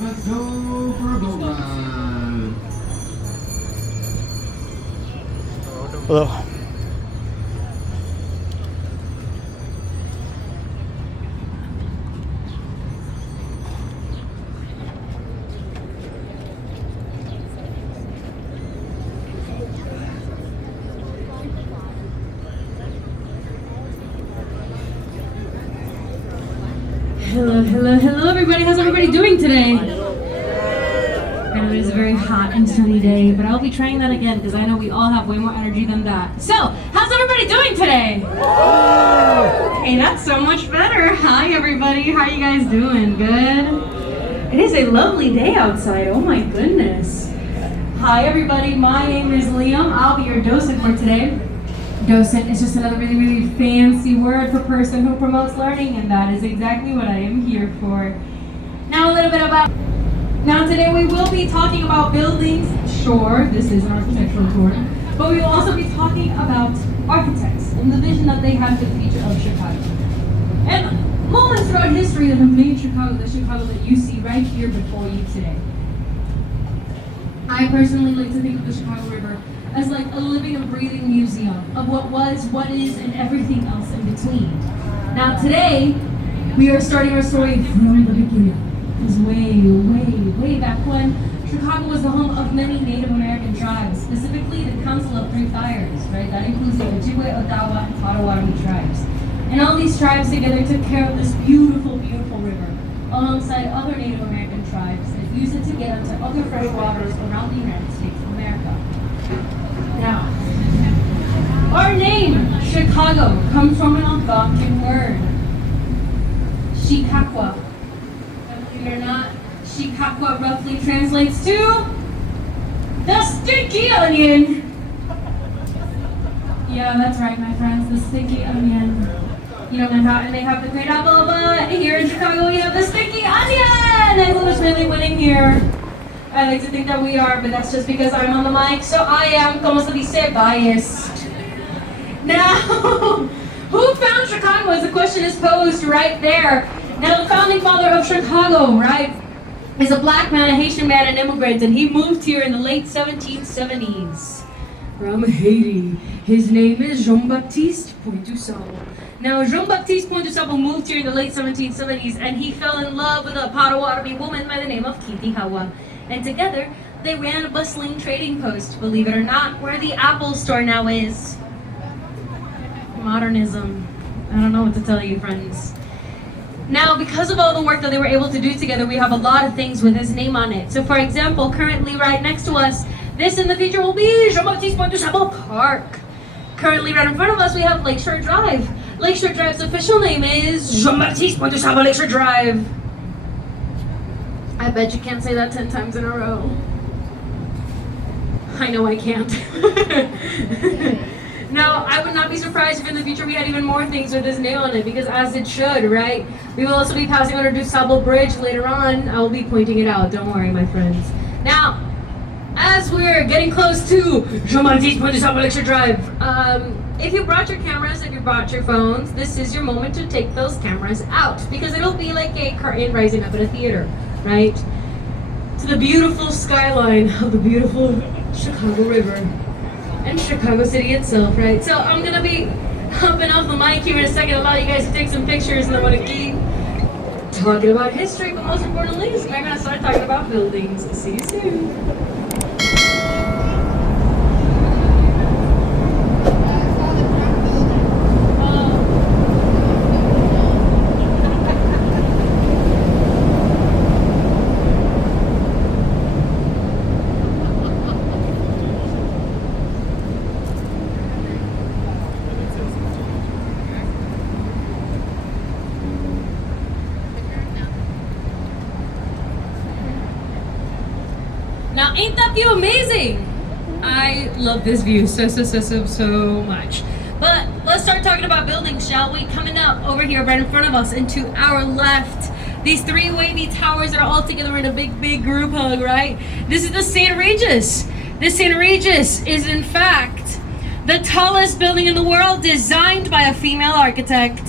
Let's go for a boat ride. Hello. Hello, everybody. How's everybody doing today? I know it is a very hot and sunny day, but I'll be trying that again because I know we all have way more energy than that. So, how's everybody doing today? Hey, that's so much better. Hi, everybody. How are you guys doing? Good? It is a lovely day outside. Oh my goodness. Hi, everybody. My name is Liam. I'll be your docent for today. Docent is just another really fancy word for person who promotes learning, and that is exactly what I am here for. Now today we will be talking about buildings. Sure, this is an architectural tour, but we will also be talking about architects and the vision that they have for the future of Chicago. And moments throughout history that have made Chicago the Chicago that you see right here before you today. I personally like to think of the Chicago River as like a living and breathing museum of what was, what is, and everything else in between. Now today, we are starting our story from the beginning. It was way back when Chicago was the home of many Native American tribes, specifically the Council of Three Fires, right? That includes the Ojibwe, Odawa, and Potawatomi tribes. And all these tribes together took care of this beautiful river, alongside other Native American tribes that used it to get into other fresh waters around the United States of America. Now, our name, Chicago, comes from an Algonquin word, Shikakwa. Believe it or not, Shikakwa roughly translates to the stinky onion. Yeah, that's right, my friends, the stinky onion. You know, Manhattan, they have the great apple, but here in Chicago, we have the stinky onion! And who's really winning here? I like to think that we are, but that's just because I'm on the mic, so I am, como se dice, biased. Now, who found Chicago as the question is posed right there. Now, the founding father of Chicago, right, is a black man, a Haitian man, an immigrant, and he moved here in the late 1770s from Haiti. His name is Jean-Baptiste Pointe-du-Sable. Now, Jean-Baptiste Pointe-du-Sable moved here in the late 1770s, and he fell in love with a Potawatomi woman by the name of Kiti Hawa. And together, they ran a bustling trading post, believe it or not, where the Apple store now is. Modernism. I don't know what to tell you, friends. Now, because of all the work that they were able to do together, we have a lot of things with his name on it. So, for example, currently right next to us, this in the future will be Jean-Baptiste Pointe-du-Sable Park. Currently right in front of us, we have Lakeshore Drive. Lakeshore Drive's official name is Jean-Baptiste Pointe-du-Sable Lakeshore Drive. I bet you can't say that 10 times in a row. I know I can't. Now, I would not be surprised if in the future we had even more things with his name on it, because as it should, right? We will also be passing under DuSable Bridge later on. I will be pointing it out, don't worry, my friends. Now, as we're getting close to Jean-Baptiste Pointe-du-Sable Lakeshore Drive, if you brought your cameras, if you brought your phones, this is your moment to take those cameras out, because it'll be like a curtain rising up at a theater. Right? To the beautiful skyline of the beautiful Chicago River and Chicago City itself, right? So I'm gonna be hopping off the mic here in a second, allow you guys to take some pictures, and I'm gonna keep talking about history, but most importantly, we're gonna start talking about buildings. See you soon. Now, ain't that view amazing? I love this view so much. But let's start talking about buildings, shall we? Coming up over here right in front of us and to our left, these three wavy towers that are all together in a big group hug, right? This is the St. Regis. The St. Regis is in fact the tallest building in the world, designed by a female architect.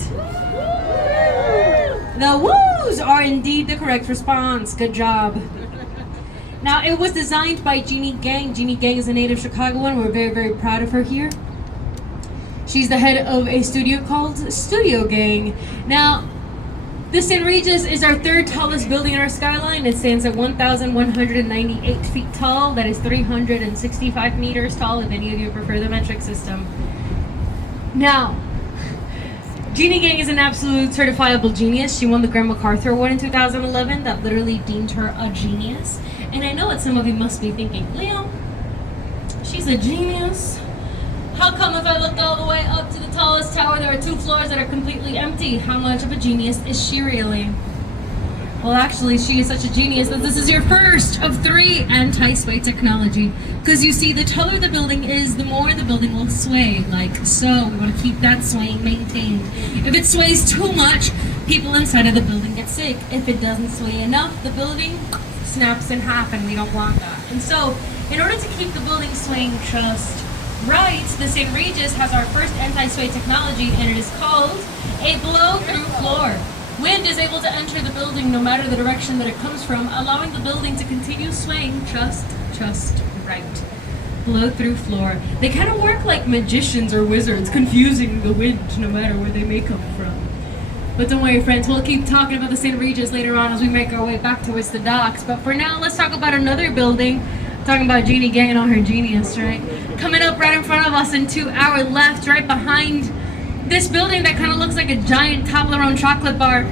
The woo! Woohoo's are indeed the correct response. Good job. Now, it was designed by Jeannie Gang. Jeannie Gang is a native Chicagoan. We're very, very proud of her here. She's the head of a studio called Studio Gang. Now, the St. Regis is our third tallest building in our skyline. It stands at 1,198 feet tall. That is 365 meters tall, if any of you prefer the metric system. Now, Jeannie Gang is an absolute certifiable genius. She won the Graham MacArthur Award in 2011 that literally deemed her a genius. And I know what some of you must be thinking, Leo, she's a genius. How come if I look all the way up to the tallest tower, there are 2 floors that are completely empty? How much of a genius is she really? Well, actually, she is such a genius that this is your first of 3 anti-sway technology. Because you see, the taller the building is, the more the building will sway, like so. We want to keep that swaying maintained. If it sways too much, people inside of the building get sick. If it doesn't sway enough, the building snaps in half, and we don't want that. And so, in order to keep the building swaying just right, the St. Regis has our first anti-sway technology, and it is called a blow-through floor. Wind is able to enter the building no matter the direction that it comes from, allowing the building to continue swaying just right. Blow-through floor. They kind of work like magicians or wizards, confusing the wind no matter where they may come from. But don't worry, friends, we'll keep talking about the St. Regis later on as we make our way back towards the docks. But for now, let's talk about another building. Talking about Jeannie Gang and all her genius, right? Coming up right in front of us and to our left, right behind this building that kind of looks like a giant Toblerone chocolate bar.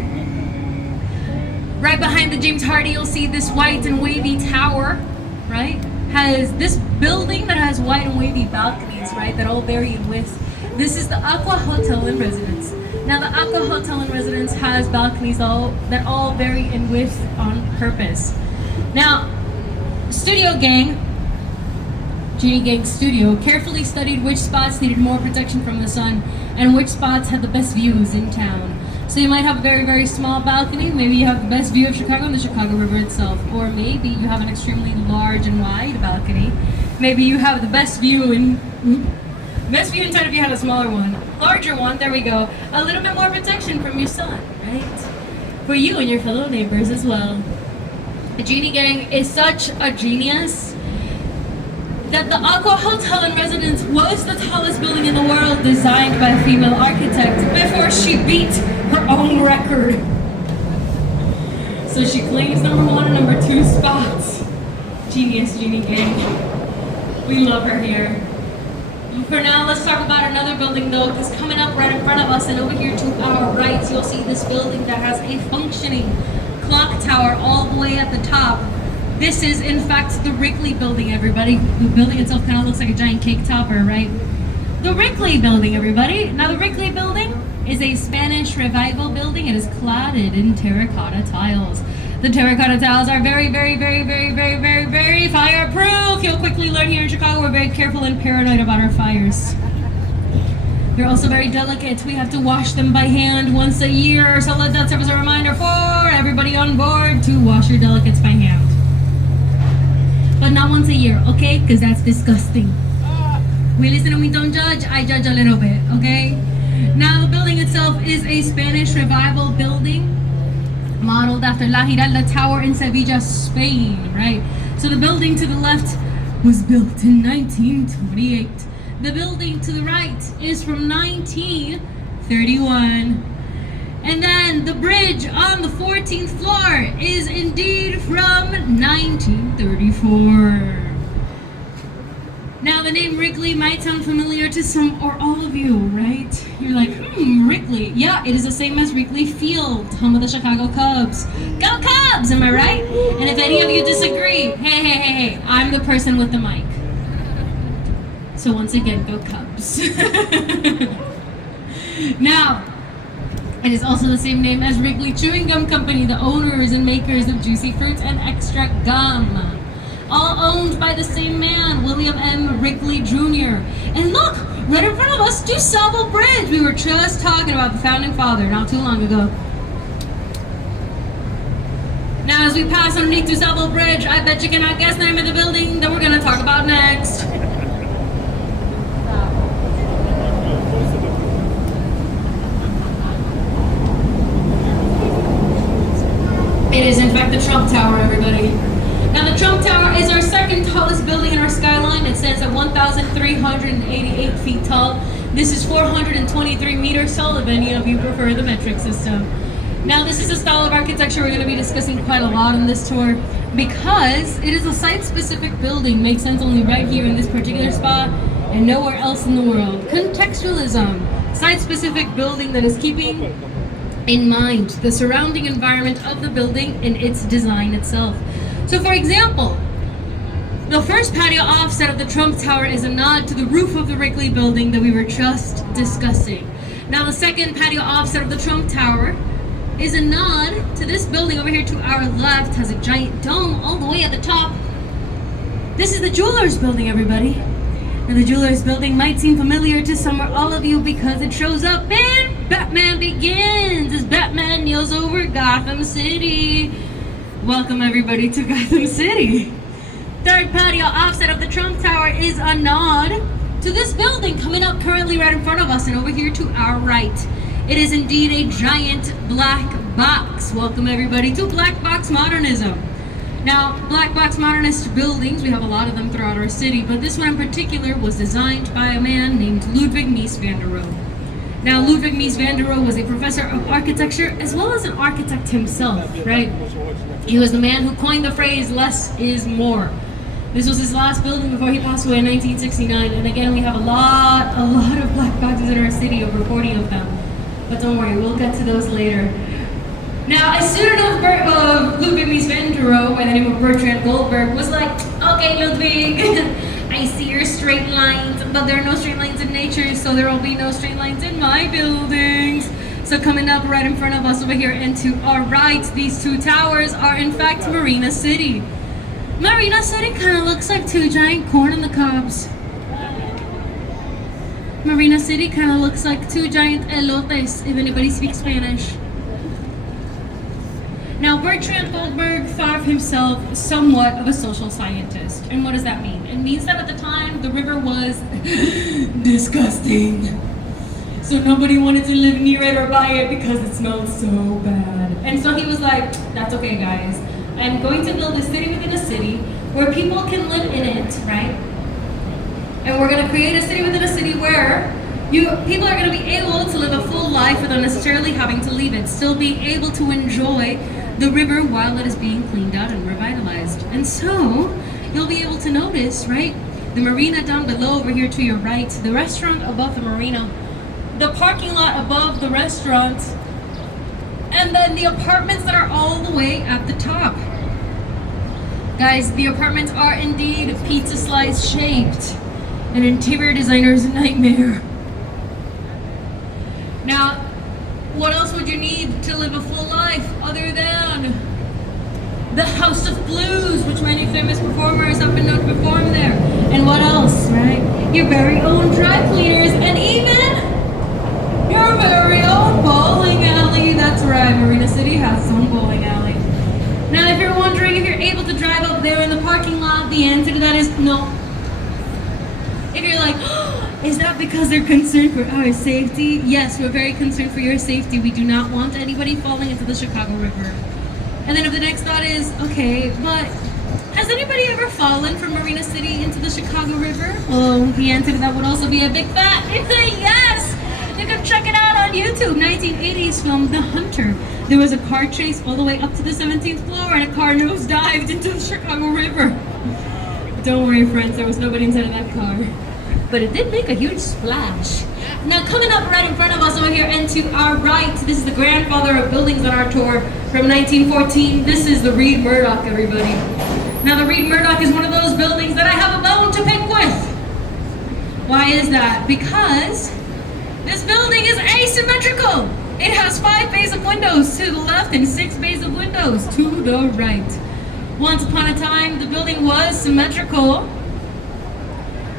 Right behind the James Hardy, you'll see this white and wavy tower, right? Has this building that has white and wavy balconies, right? That all vary in width. This is the Aqua Hotel and Residence. Now, the Aqua Hotel and Residence has balconies that all vary in width on purpose. Now, Studio Gang, Jeannie Gang Studio, carefully studied which spots needed more protection from the sun and which spots had the best views in town. So you might have a very, very small balcony. Maybe you have the best view of Chicago and the Chicago River itself. Or maybe you have an extremely large and wide balcony. Maybe you have the best view in town if you had a smaller one. Larger one, there we go. A little bit more protection from your sun, right? For you and your fellow neighbors as well. The Jeannie Gang is such a genius that the Aqua Hotel and Residence was the tallest building in the world designed by a female architect before she beat her own record. So she claims number 1 and number 2 spots. Genius, Jeannie Gang. We love her here. For now, let's talk about another building though, because coming up right in front of us and over here to our right, you'll see this building that has a functioning clock tower all the way at the top. This is, in fact, the Wrigley Building, everybody. The building itself kind of looks like a giant cake topper, right? The Wrigley Building, everybody. Now, the Wrigley Building is a Spanish Revival building. It is cladded in terracotta tiles. The terracotta tiles are very, very, very, very, very, very, very fireproof. You'll quickly learn here in Chicago, we're very careful and paranoid about our fires. They're also very delicate. We have to wash them by hand once a year. So let that serve as a reminder for everybody on board to wash your delicates by hand. But not once a year, okay? Because that's disgusting. We listen and we don't judge. I judge a little bit, okay? Now, the building itself is a Spanish Revival building modeled after La Giralda Tower in Sevilla, Spain, right? So the building to the left was built in 1928. The building to the right is from 1931. And then the bridge on the 14th floor is indeed from 1934. Now, the name Wrigley might sound familiar to some or all of you, right? You're like, Wrigley. Yeah, it is the same as Wrigley Field, home of the Chicago Cubs. Go Cubs, am I right? And if any of you disagree, hey, I'm the person with the mic. So once again, go Cubs. Now, it is also the same name as Wrigley Chewing Gum Company, the owners and makers of Juicy Fruits and Extra Gum. All owned by the same man, William M. Wrigley Jr. And look, right in front of us, DuSable Bridge. We were just talking about the founding father not too long ago. Now, as we pass underneath DuSable Bridge, I bet you cannot guess the name of the building that we're going to talk about next. It is in fact the Trump Tower, everybody. Now the Trump Tower is our second tallest building in our skyline. It stands at 1,388 feet tall. This is 423 meters tall if any of you prefer the metric system. Now this is a style of architecture we're going to be discussing quite a lot on this tour because it is a site-specific building, makes sense only right here in this particular spot and nowhere else in the world. Contextualism, site-specific building that is keeping in mind the surrounding environment of the building and its design itself. So for example, the first patio offset of the Trump Tower is a nod to the roof of the Wrigley building that we were just discussing. Now the second patio offset of the Trump Tower is a nod to this building over here to our left, has a giant dome all the way at the top. This is the Jewelers building, everybody. And the Jewelers building might seem familiar to some or all of you because it shows up in Batman Begins as Batman kneels over Gotham City. Welcome everybody to Gotham City. Third patio offset of the Trump Tower is a nod to this building coming up currently right in front of us and over here to our right. It is indeed a giant black box. Welcome everybody to Black Box Modernism. Now, black box modernist buildings, we have a lot of them throughout our city, but this one in particular was designed by a man named Ludwig Mies van der Rohe. Now, Ludwig Mies van der Rohe was a professor of architecture as well as an architect himself, right? He was the man who coined the phrase, less is more. This was his last building before he passed away in 1969, and again, we have a lot of black boxes in our city, over 40 of them. But don't worry, we'll get to those later. Now, a student of Ludwig Mies van der Rohe by the name of Bertrand Goldberg was like, okay, Ludwig, I see your straight lines, but there are no straight lines in nature, so there will be no straight lines in my buildings. So coming up right in front of us over here and to our right, these two towers are in fact Marina City. Marina City kind of looks like two giant corn on the cobs. Marina City kind of looks like two giant elotes, if anybody speaks Spanish. Now, Bertrand Goldberg thought of himself somewhat of a social scientist. And what does that mean? It means that at the time, the river was disgusting. So nobody wanted to live near it or by it because it smelled so bad. And so he was like, that's okay, guys. I'm going to build a city within a city where people can live in it, right? And we're going to create a city within a city where people are going to be able to live a full life without necessarily having to leave it, still being able to enjoy the river while it is being cleaned out and revitalized. And so you'll be able to notice, right, the marina down below over here to your right, the restaurant above the marina, the parking lot above the restaurant, and then the apartments that are all the way at the top. Guys, the apartments are indeed pizza slice shaped, an interior designer's nightmare. Now, what else would you need to live a full life other than the House of Blues, which many famous performers have been known to perform there? And what else, right? Your very own dry cleaners and even your very own bowling alley. That's right, Marina City has its own bowling alley. Now, if you're wondering if you're able to drive up there in the parking lot, the answer to that is no. If you're like, is that because they're concerned for our safety? Yes, we're very concerned for your safety. We do not want anybody falling into the Chicago River. And then if the next thought is, okay, but has anybody ever fallen from Marina City into the Chicago River? Well, the answer to that would also be a big fat yes! You can check it out on YouTube. 1980s film, The Hunter. There was a car chase all the way up to the 17th floor and a car nosedived into the Chicago River. Don't worry, friends, there was nobody inside of that car. But it did make a huge splash. Now, coming up right in front of us over here and to our right, this is the grandfather of buildings on our tour from 1914. This is the Reed Murdoch, everybody. Now, the Reed Murdoch is one of those buildings that I have a bone to pick with. Why is that? Because this building is asymmetrical. It has 5 bays of windows to the left and 6 bays of windows to the right. Once upon a time, the building was symmetrical.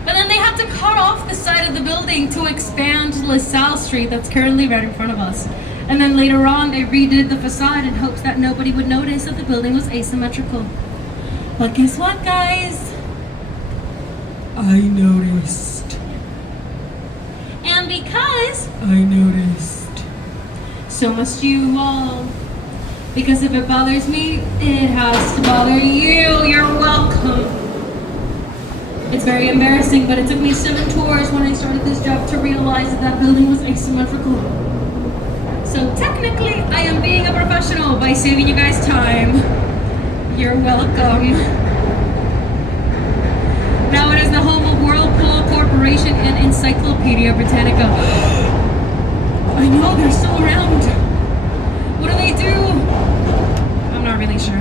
But then they had to cut off the side of the building to expand LaSalle Street that's currently right in front of us. And then later on, they redid the facade in hopes that nobody would notice that the building was asymmetrical. But guess what, guys? I noticed. And because I noticed, so must you all. Because if it bothers me, it has to bother you. You're welcome. It's very embarrassing, but it took me 7 tours when I started this job to realize that that building was asymmetrical. So technically, I am being a professional by saving you guys time. You're welcome. Now it is the home of Whirlpool Corporation and Encyclopedia Britannica. I know, they're still around. What do they do? I'm not really sure.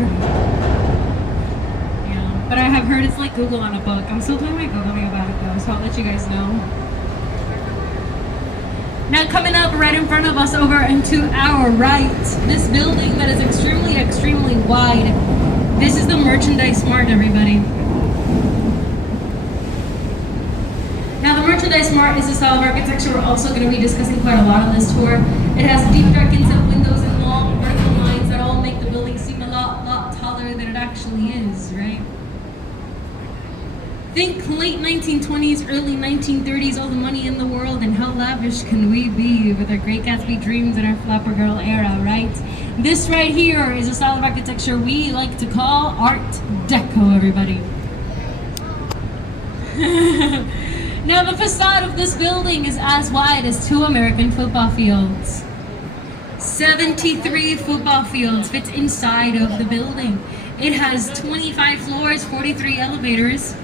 Yeah, but I have heard it's like Google on a book. I'm still doing my Googling about it though, so I'll let you guys know. Now coming up right in front of us over and to our right, this building that is extremely, extremely wide. This is the Merchandise Mart, everybody. Now the Merchandise Mart is a style of architecture we're also going to be discussing quite a lot on this tour. It has deep dark inset windows and long vertical lines that all make the building seem a lot taller than it actually is, right? Think late 1920s, early 1930s, all the money in the world, and how lavish can we be with our Great Gatsby dreams and our Flapper Girl era, right? This right here is a style of architecture we like to call Art Deco, everybody. Now the facade of this building is as wide as 2 American football fields. 73 football fields fits inside of the building. It has 25 floors, 43 elevators.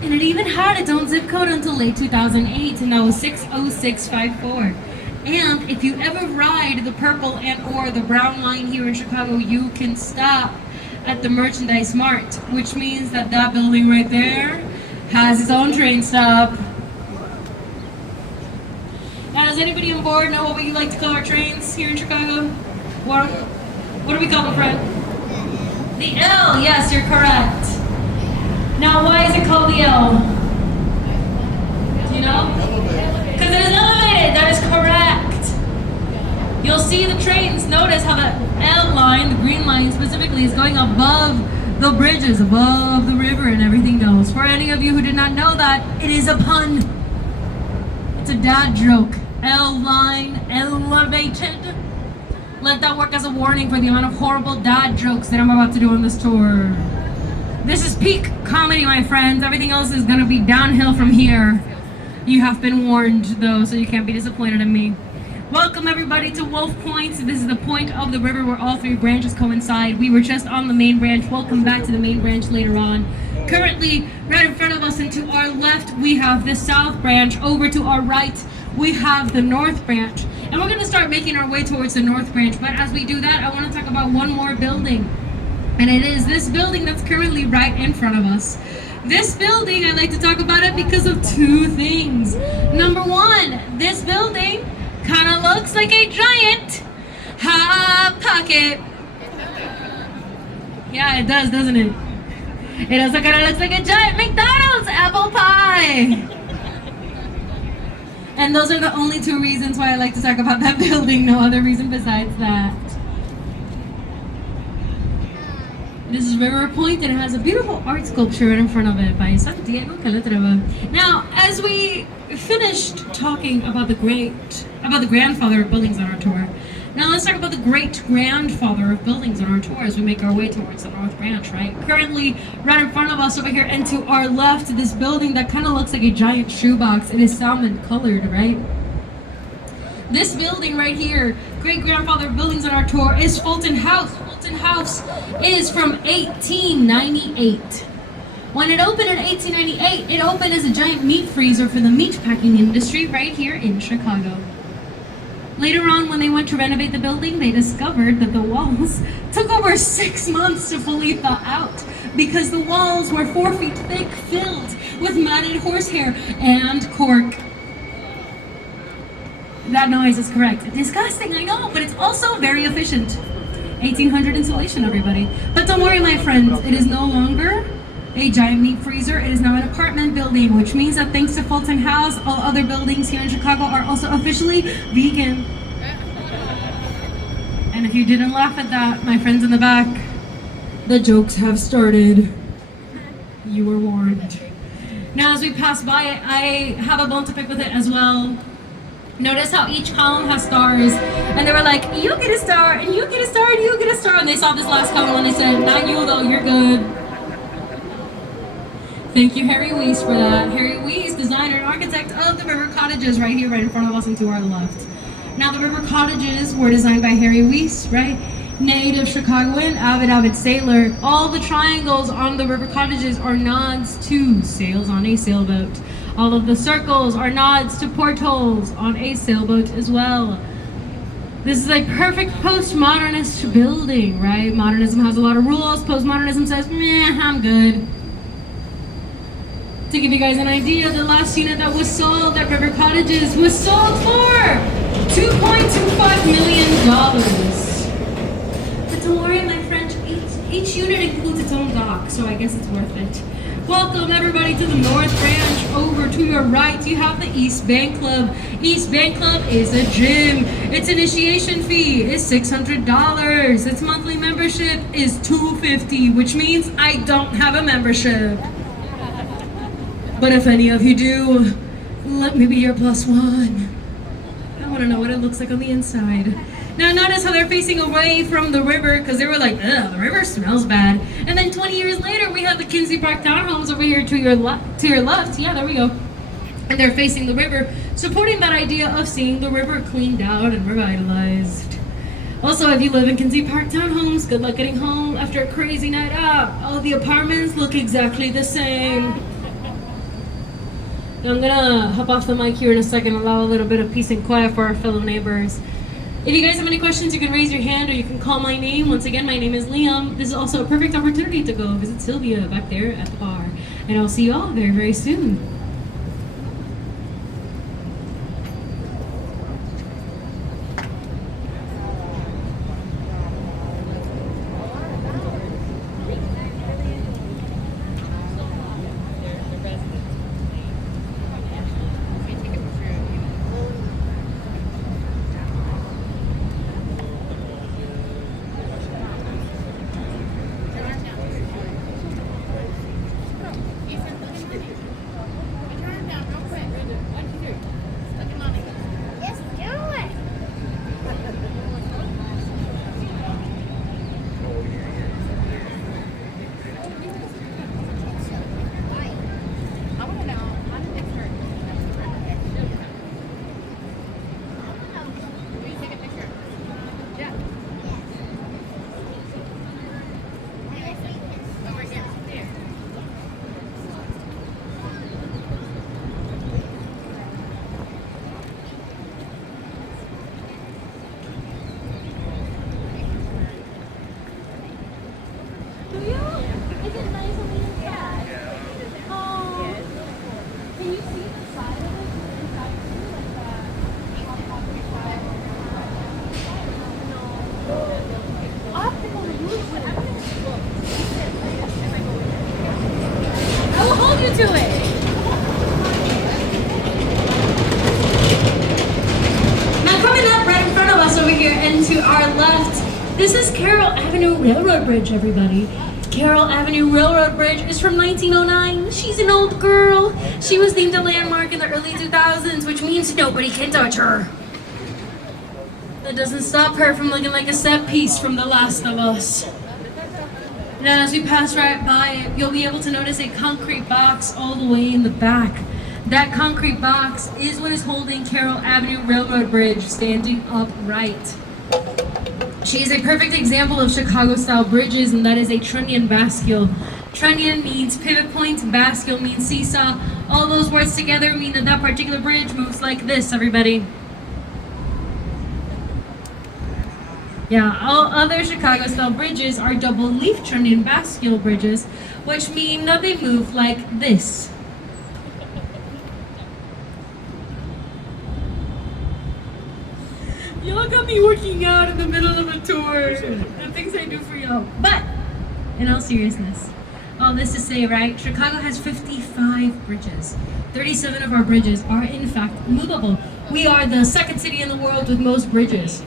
And it even had its own zip code until late 2008, and that was 60654. And if you ever ride the purple and or the brown line here in Chicago, you can stop at the Merchandise Mart, which means that that building right there has its own train stop. Now, does anybody on board know what we like to call our trains here in Chicago? What do we call them, Fred? The L, yes, you're correct. Now, why is it called the L? Do you know? Because it is elevated, that is correct. You'll see the trains, notice how the L line, the green line specifically, is going above the bridges, above the river and everything else. For any of you who did not know that, it is a pun. It's a dad joke. L line, elevated. Let that work as a warning for the amount of horrible dad jokes that I'm about to do on this tour. This is peak comedy, my friends. Everything else is gonna be downhill from here. You have been warned, though, so you can't be disappointed in me. Welcome, everybody, to Wolf Point. This is the point of the river where all 3 branches coincide. We were just on the main branch. Welcome back to the main branch later on. Currently, right in front of us and to our left, we have the south branch. Over to our right, we have the north branch. And we're gonna start making our way towards the north branch. But as we do that, I wanna talk about one more building. And it is this building that's currently right in front of us. This building, I like to talk about it because of 2 things. Number 1, this building kind of looks like a giant Hot Pocket. Yeah, it does, doesn't it? It also kind of looks like a giant McDonald's apple pie. And those are the only 2 reasons why I like to talk about that building. No other reason besides that. This is River Point, and it has a beautiful art sculpture right in front of it by Santiago Calatrava. Now, as we finished talking about the grandfather of buildings on our tour, now let's talk about the great-grandfather of buildings on our tour as we make our way towards the North Branch, right? Currently, right in front of us over here, and to our left, this building that kind of looks like a giant shoebox. It is salmon-colored, right? This building right here, great-grandfather of buildings on our tour, is Fulton House. Fulton House is from 1898. When it opened in 1898, it opened as a giant meat freezer for the meat packing industry right here in Chicago. Later on, when they went to renovate the building, they discovered that the walls took over 6 months to fully thaw out because the walls were 4 feet thick, filled with matted horsehair and cork. That noise is correct. Disgusting, I know, but it's also very efficient. 1800 insulation, everybody. But don't worry, my friends, it is no longer a giant meat freezer. It is now an apartment building, which means that thanks to Fulton House, all other buildings here in Chicago are also officially vegan. And if you didn't laugh at that, my friends in the back, the jokes have started. You were warned. Now, as we pass by, I have a bone to pick with it as well. Notice how each column has stars, and they were like, you get a star, and you get a star, and you get a star, and they saw this last column and they said, not you though, you're good. Thank you, Harry Weiss, for that. Harry Weiss, designer and architect of the river cottages right here, right in front of us and to our left. Now, the river cottages were designed by Harry Weiss, right? Native Chicagoan, avid sailor. All the triangles on the river cottages are nods to sails on a sailboat. All of the circles are nods to portholes on a sailboat as well. This is a perfect postmodernist building, right? Modernism has a lot of rules. Postmodernism says, meh, I'm good. To give you guys an idea, the last unit that was sold at River Cottages was sold for $2.25 million. But don't worry, my friend, each unit includes its own dock, so I guess it's worth it. Welcome everybody to the North Branch. Over to your right, you have the East Bank Club. East Bank Club is a gym. Its initiation fee is $600. Its monthly membership is $250, which means I don't have a membership. But if any of you do, let me be your plus one. I want to know what it looks like on the inside. Now notice how they're facing away from the river because they were like, ugh, the river smells bad. And then 20 years later, we have the Kinsey Park Townhomes over here to your left. Yeah, there we go. And they're facing the river, supporting that idea of seeing the river cleaned out and revitalized. Also, if you live in Kinsey Park Townhomes, good luck getting home after a crazy night out. All the apartments look exactly the same. I'm gonna hop off the mic here in a second, allow a little bit of peace and quiet for our fellow neighbors. If you guys have any questions, you can raise your hand or you can call my name. Once again, my name is Liam. This is also a perfect opportunity to go visit Sylvia back there at the bar. And I'll see you all very, very soon. To it. Now coming up right in front of us over here and to our left, this is Carroll Avenue Railroad Bridge, everybody. Carroll Avenue Railroad Bridge is from 1909. She's an old girl. She was deemed a landmark in the early 2000s, which means nobody can touch her. That doesn't stop her from looking like a set piece from The Last of Us. Now, as we pass right by it, you'll be able to notice a concrete box all the way in the back. That concrete box is what is holding Carroll Avenue Railroad Bridge standing upright. She is a perfect example of Chicago-style bridges, and that is a trunnion bascule. Trunnion means pivot point, bascule means seesaw. All those words together mean that that particular bridge moves like this, everybody. Yeah, all other Chicago-style bridges are double-leaf trunnion bascule bridges, which mean that they move like this. Y'all got me working out in the middle of a tour. The things I do for y'all. But, in all seriousness, all this to say, right, Chicago has 55 bridges. 37 of our bridges are, in fact, movable. We are the second city in the world with most bridges,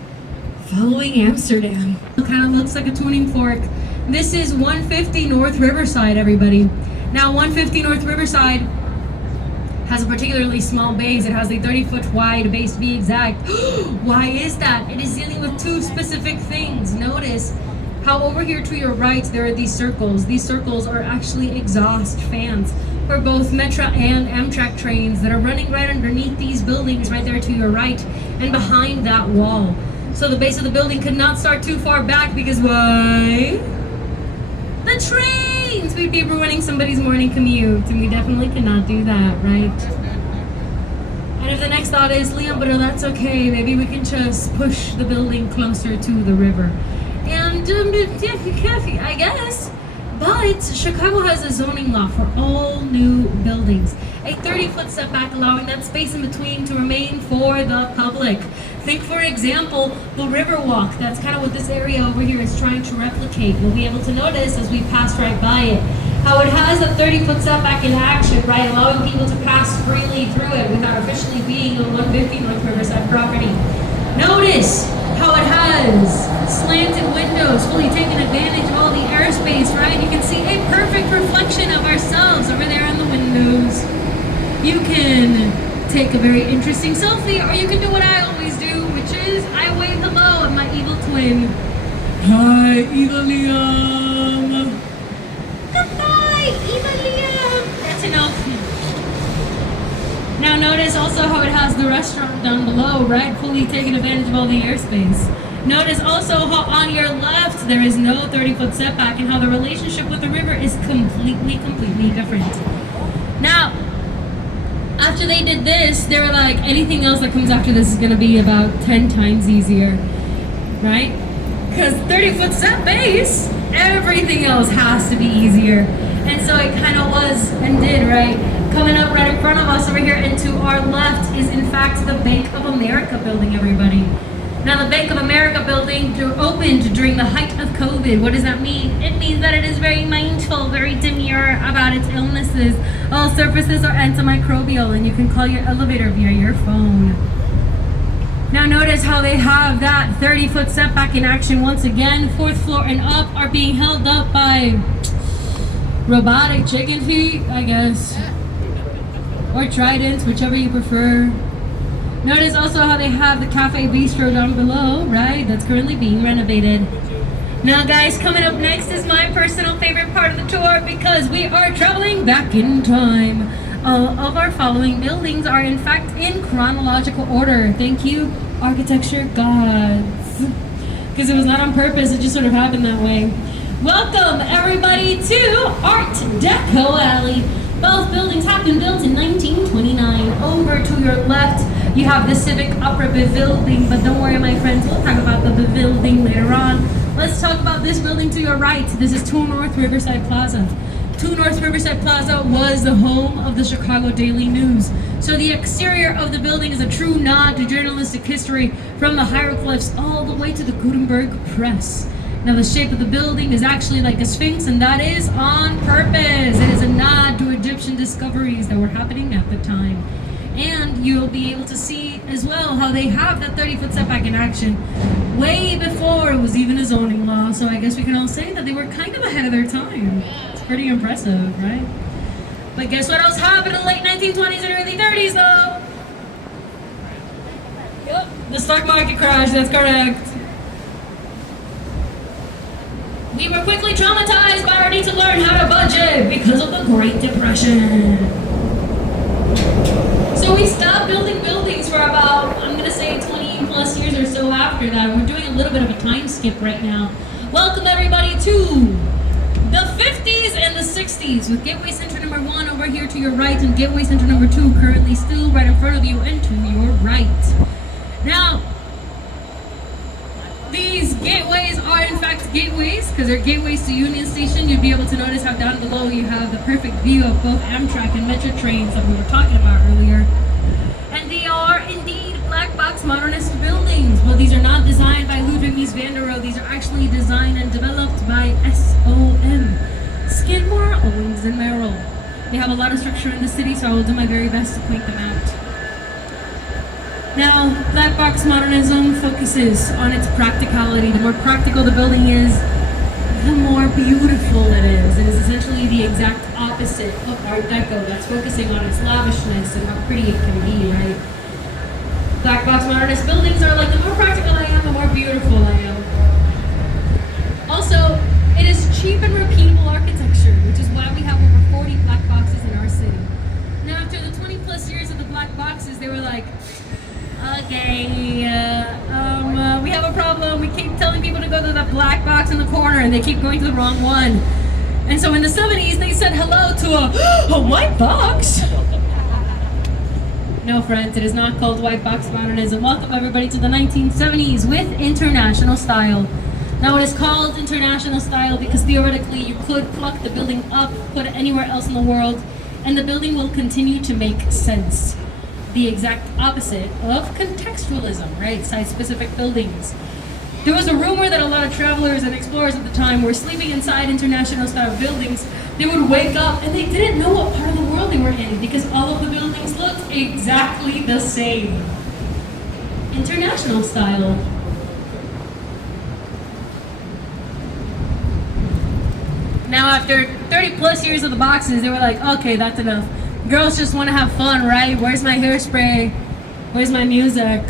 following Amsterdam. It kind of looks like a tuning fork. This is 150 North Riverside, everybody. Now, 150 North Riverside has a particularly small base. It has a 30-foot wide base to be exact. Why is that? It is dealing with two specific things. Notice how over here to your right there are these circles. These circles are actually exhaust fans for both Metro and Amtrak trains that are running right underneath these buildings right there to your right and behind that wall. So the base of the building could not start too far back because why? The trains! We'd be ruining somebody's morning commute, and we definitely cannot do that, right? And if the next thought is, Liam, but that's okay, maybe we can just push the building closer to the river. And I guess, but Chicago has a zoning law for all new buildings. A 30-foot setback allowing that space in between to remain for the public. Think, for example, the Riverwalk. That's kind of what this area over here is trying to replicate. We'll be able to notice as we pass right by it, how it has a 30-foot setback in action, right? Allowing people to pass freely through it without officially being on 150 North Riverside property. Notice how it has slanted windows, fully taking advantage of all the airspace, right? You can see a perfect reflection of ourselves over there in the windows. You can take a very interesting selfie, or you can do what I always do, which is I wave hello at my evil twin. Hi, evil Liam. Goodbye, evil Liam. That's enough. Now notice also how it has the restaurant down below, right? Fully taking advantage of all the airspace. Notice also how on your left there is no 30-foot setback and how the relationship with the river is completely different. Now, after they did this, they were like, anything else that comes after this is going to be about 10 times easier, right? Because 30-foot set base, everything else has to be easier. And so it kind of was and did, right? Coming up right in front of us over here and to our left is in fact the Bank of America building, everybody. Now the Bank of America building opened during the height of COVID. What does that mean? It means that it is very mindful, very demure about its illnesses. All surfaces are antimicrobial and you can call your elevator via your phone. Now notice how they have that 30-foot setback in action once again. 4th floor and up are being held up by robotic chicken feet, I guess. Or tridents, whichever you prefer. Notice also how they have the Cafe Bistro down below, right? That's currently being renovated. Now guys, coming up next is my personal favorite part of the tour because we are traveling back in time. All of our following buildings are in fact in chronological order. Thank you, architecture gods. Because it was not on purpose, it just sort of happened that way. Welcome everybody to Art Deco Alley. Both buildings have been built in 1929. Over to your left, you have the Civic Opera building, but don't worry my friends, we'll talk about the building later on. Let's talk about this building to your right. This is 2 North Riverside Plaza. 2 North Riverside Plaza was the home of the Chicago Daily News. So the exterior of the building is a true nod to journalistic history from the hieroglyphs all the way to the Gutenberg Press. Now the shape of the building is actually like a sphinx, and that is on purpose. It is a nod to Egyptian discoveries that were happening at the time. And you'll be able to see as well how they have that 30-foot setback in action way before it was even a zoning law. So I guess we can all say that they were kind of ahead of their time. It's pretty impressive, right? But guess what else happened in the late 1920s and early 30s though? Yep, the stock market crash, that's correct. We were quickly traumatized by our need to learn how to budget because of the Great Depression. So we stopped building buildings for about, I'm going to say 20 plus years or so after that. We're doing a little bit of a time skip right now. Welcome everybody to the 50s and the 60s with Gateway Center number 1 over here to your right and Gateway Center number 2 currently still right in front of you and to your right. Now, these gateways are in fact gateways because they're gateways to Union Station. You'd be able to notice how down below you have the perfect view of both Amtrak and Metro trains that we were talking about earlier. And they are indeed black box modernist buildings. Well, these are not designed by Ludwig Mies van der Rohe. These are actually designed and developed by SOM, Skidmore, Owings and Merrill. They have a lot of structure in the city, so I will do my very best to point them out. Now, black box modernism focuses on its practicality. The more practical the building is, the more beautiful it is. It is essentially the exact opposite opposite of Art Deco. That's focusing on its lavishness and how pretty it can be, right? Black box modernist buildings are like, the more practical I am, the more beautiful I am. Also, it is cheap and repeatable architecture, which is why we have over 40 black boxes in our city. Now, after the 20 plus years of the black boxes, they were like, okay, we have a problem. We keep telling people to go to the black box in the corner, and they keep going to the wrong one. And so in the 70s, they said hello to a white box. No, friends, it is not called white box modernism. Welcome everybody to the 1970s with international style. Now it is called international style because theoretically you could pluck the building up, put it anywhere else in the world, and the building will continue to make sense. The exact opposite of contextualism, right? Site-specific buildings. There was a rumor that a lot of travelers and explorers at the time were sleeping inside international style buildings. They would wake up and they didn't know what part of the world they were in because all of the buildings looked exactly the same. International style. Now after 30 plus years of the boxes, they were like, okay, that's enough. Girls just want to have fun, right? Where's my hairspray? Where's my music?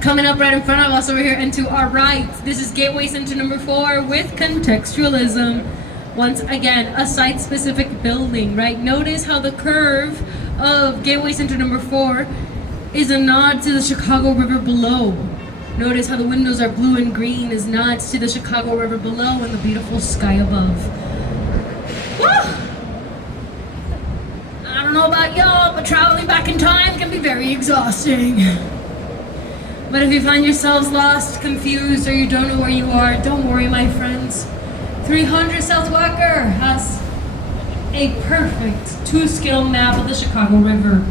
Coming up right in front of us over here and to our right, this is Gateway Center number 4 with contextualism. Once again, a site-specific building, right? Notice how the curve of Gateway Center number 4 is a nod to the Chicago River below. Notice how the windows are blue and green is nods to the Chicago River below and the beautiful sky above. Woo! I don't know about y'all, but traveling back in time can be very exhausting. But if you find yourselves lost, confused, or you don't know where you are, don't worry, my friends. 300 South Walker has a perfect 2-scale map of the Chicago River.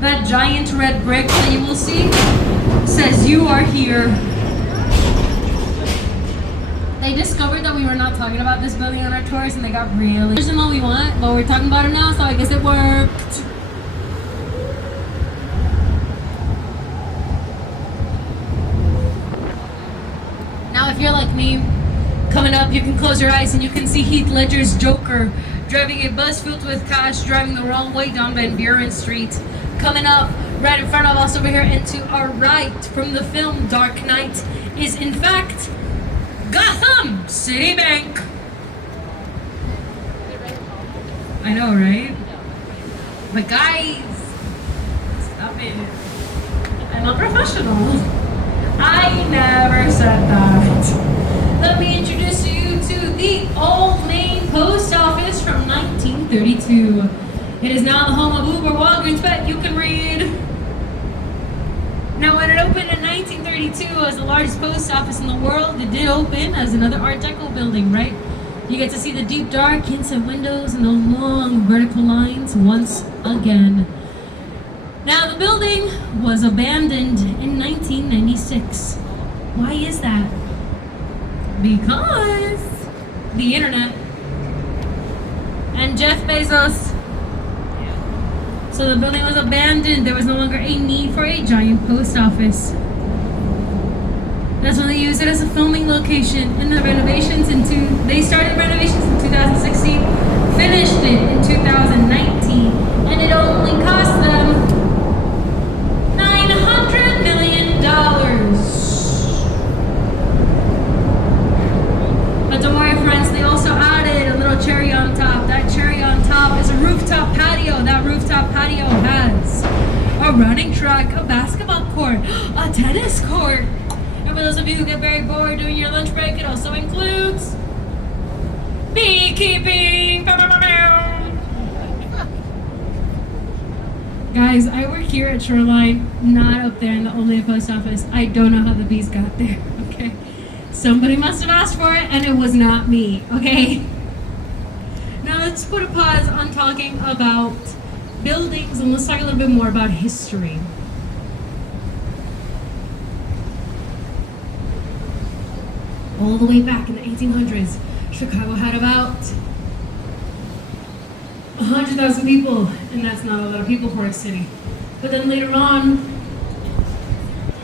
That giant red brick that you will see says you are here. They discovered that we were not talking about this building on our tours and they got really isn't what we want, but we're talking about it now, so I guess it worked. Now if you're like me, coming up you can close your eyes and you can see Heath Ledger's Joker driving a bus filled with cash, driving the wrong way down Van Buren Street. Coming up right in front of us over here and to our right from the film Dark Knight is in fact Gotham City Bank. I know, right? But guys, stop it. I'm a professional. I never said that. Let me introduce you to the Old Main Post Office from 1932. It is now the home of Uber, Walgreens, but you can read. Now, when it opened in 1932 as the largest post office in the world, it did open as another Art Deco building, right? You get to see the deep dark hints of windows and those long vertical lines once again. Now, the building was abandoned in 1996. Why is that? Because the internet and Jeff Bezos. So the building was abandoned. There was no longer a need for a giant post office. That's when they used it as a filming location. And the renovations they started renovations in 2016, finished it in 2019, and it only cost them $900 million. But don't worry, friends, they also added a little cherry on top. That cherry on top is a rooftop patio. That rooftop patio has a running track, a basketball court, a tennis court. And for those of you who get very bored during your lunch break, it also includes beekeeping. Guys, I work here at Shoreline, not up there in the Old Main Post Office. I don't know how the bees got there, okay? Somebody must have asked for it, and it was not me, okay? Now let's put a pause on talking about buildings, and let's talk a little bit more about history. All the way back in the 1800s, Chicago had about 100,000 people, and that's not a lot of people for a city. But then later on,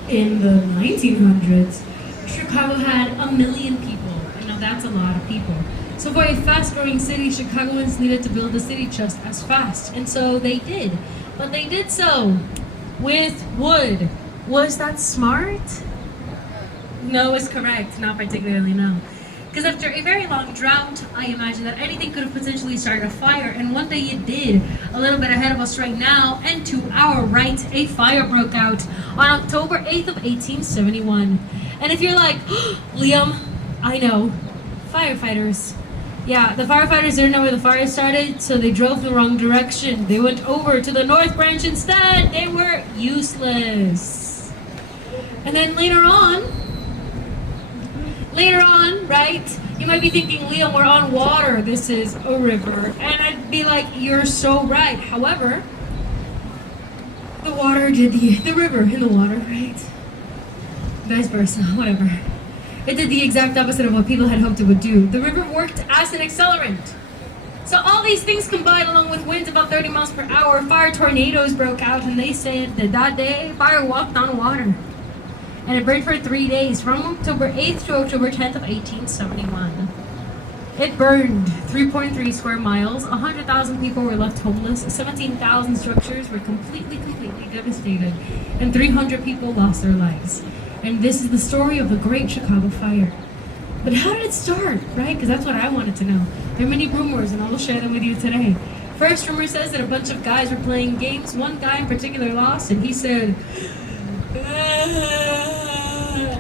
in the 1900s, Chicago had 1 million people, and now that's a lot of people. So for a fast-growing city, Chicagoans needed to build the city just as fast. And so they did. But they did so with wood. Was that smart? No is correct. Not particularly, no. Because after a very long drought, I imagine that anything could have potentially started a fire. And one day it did. A little bit ahead of us right now. And to our right, a fire broke out on October 8th of 1871. And if you're like, oh, Liam, I know, firefighters. Yeah, the firefighters didn't know where the fire started, so they drove the wrong direction. They went over to the North Branch instead. They were useless. And then later on, right, you might be thinking, Liam, we're on water. This is a river. And I'd be like, you're so right. However, the water did the river in the water, right? Vice versa, whatever. It did the exact opposite of what people had hoped it would do. The river worked as an accelerant. So all these things combined, along with winds about 30 miles per hour, fire tornadoes broke out, and they said that day, fire walked on water. And it burned for 3 days, from October 8th to October 10th of 1871. It burned 3.3 square miles, 100,000 people were left homeless, 17,000 structures were completely devastated, and 300 people lost their lives. And this is the story of the Great Chicago Fire. But how did it start, right? Because that's what I wanted to know. There are many rumors, and I will share them with you today. First rumor says that a bunch of guys were playing games. One guy in particular lost, and he said,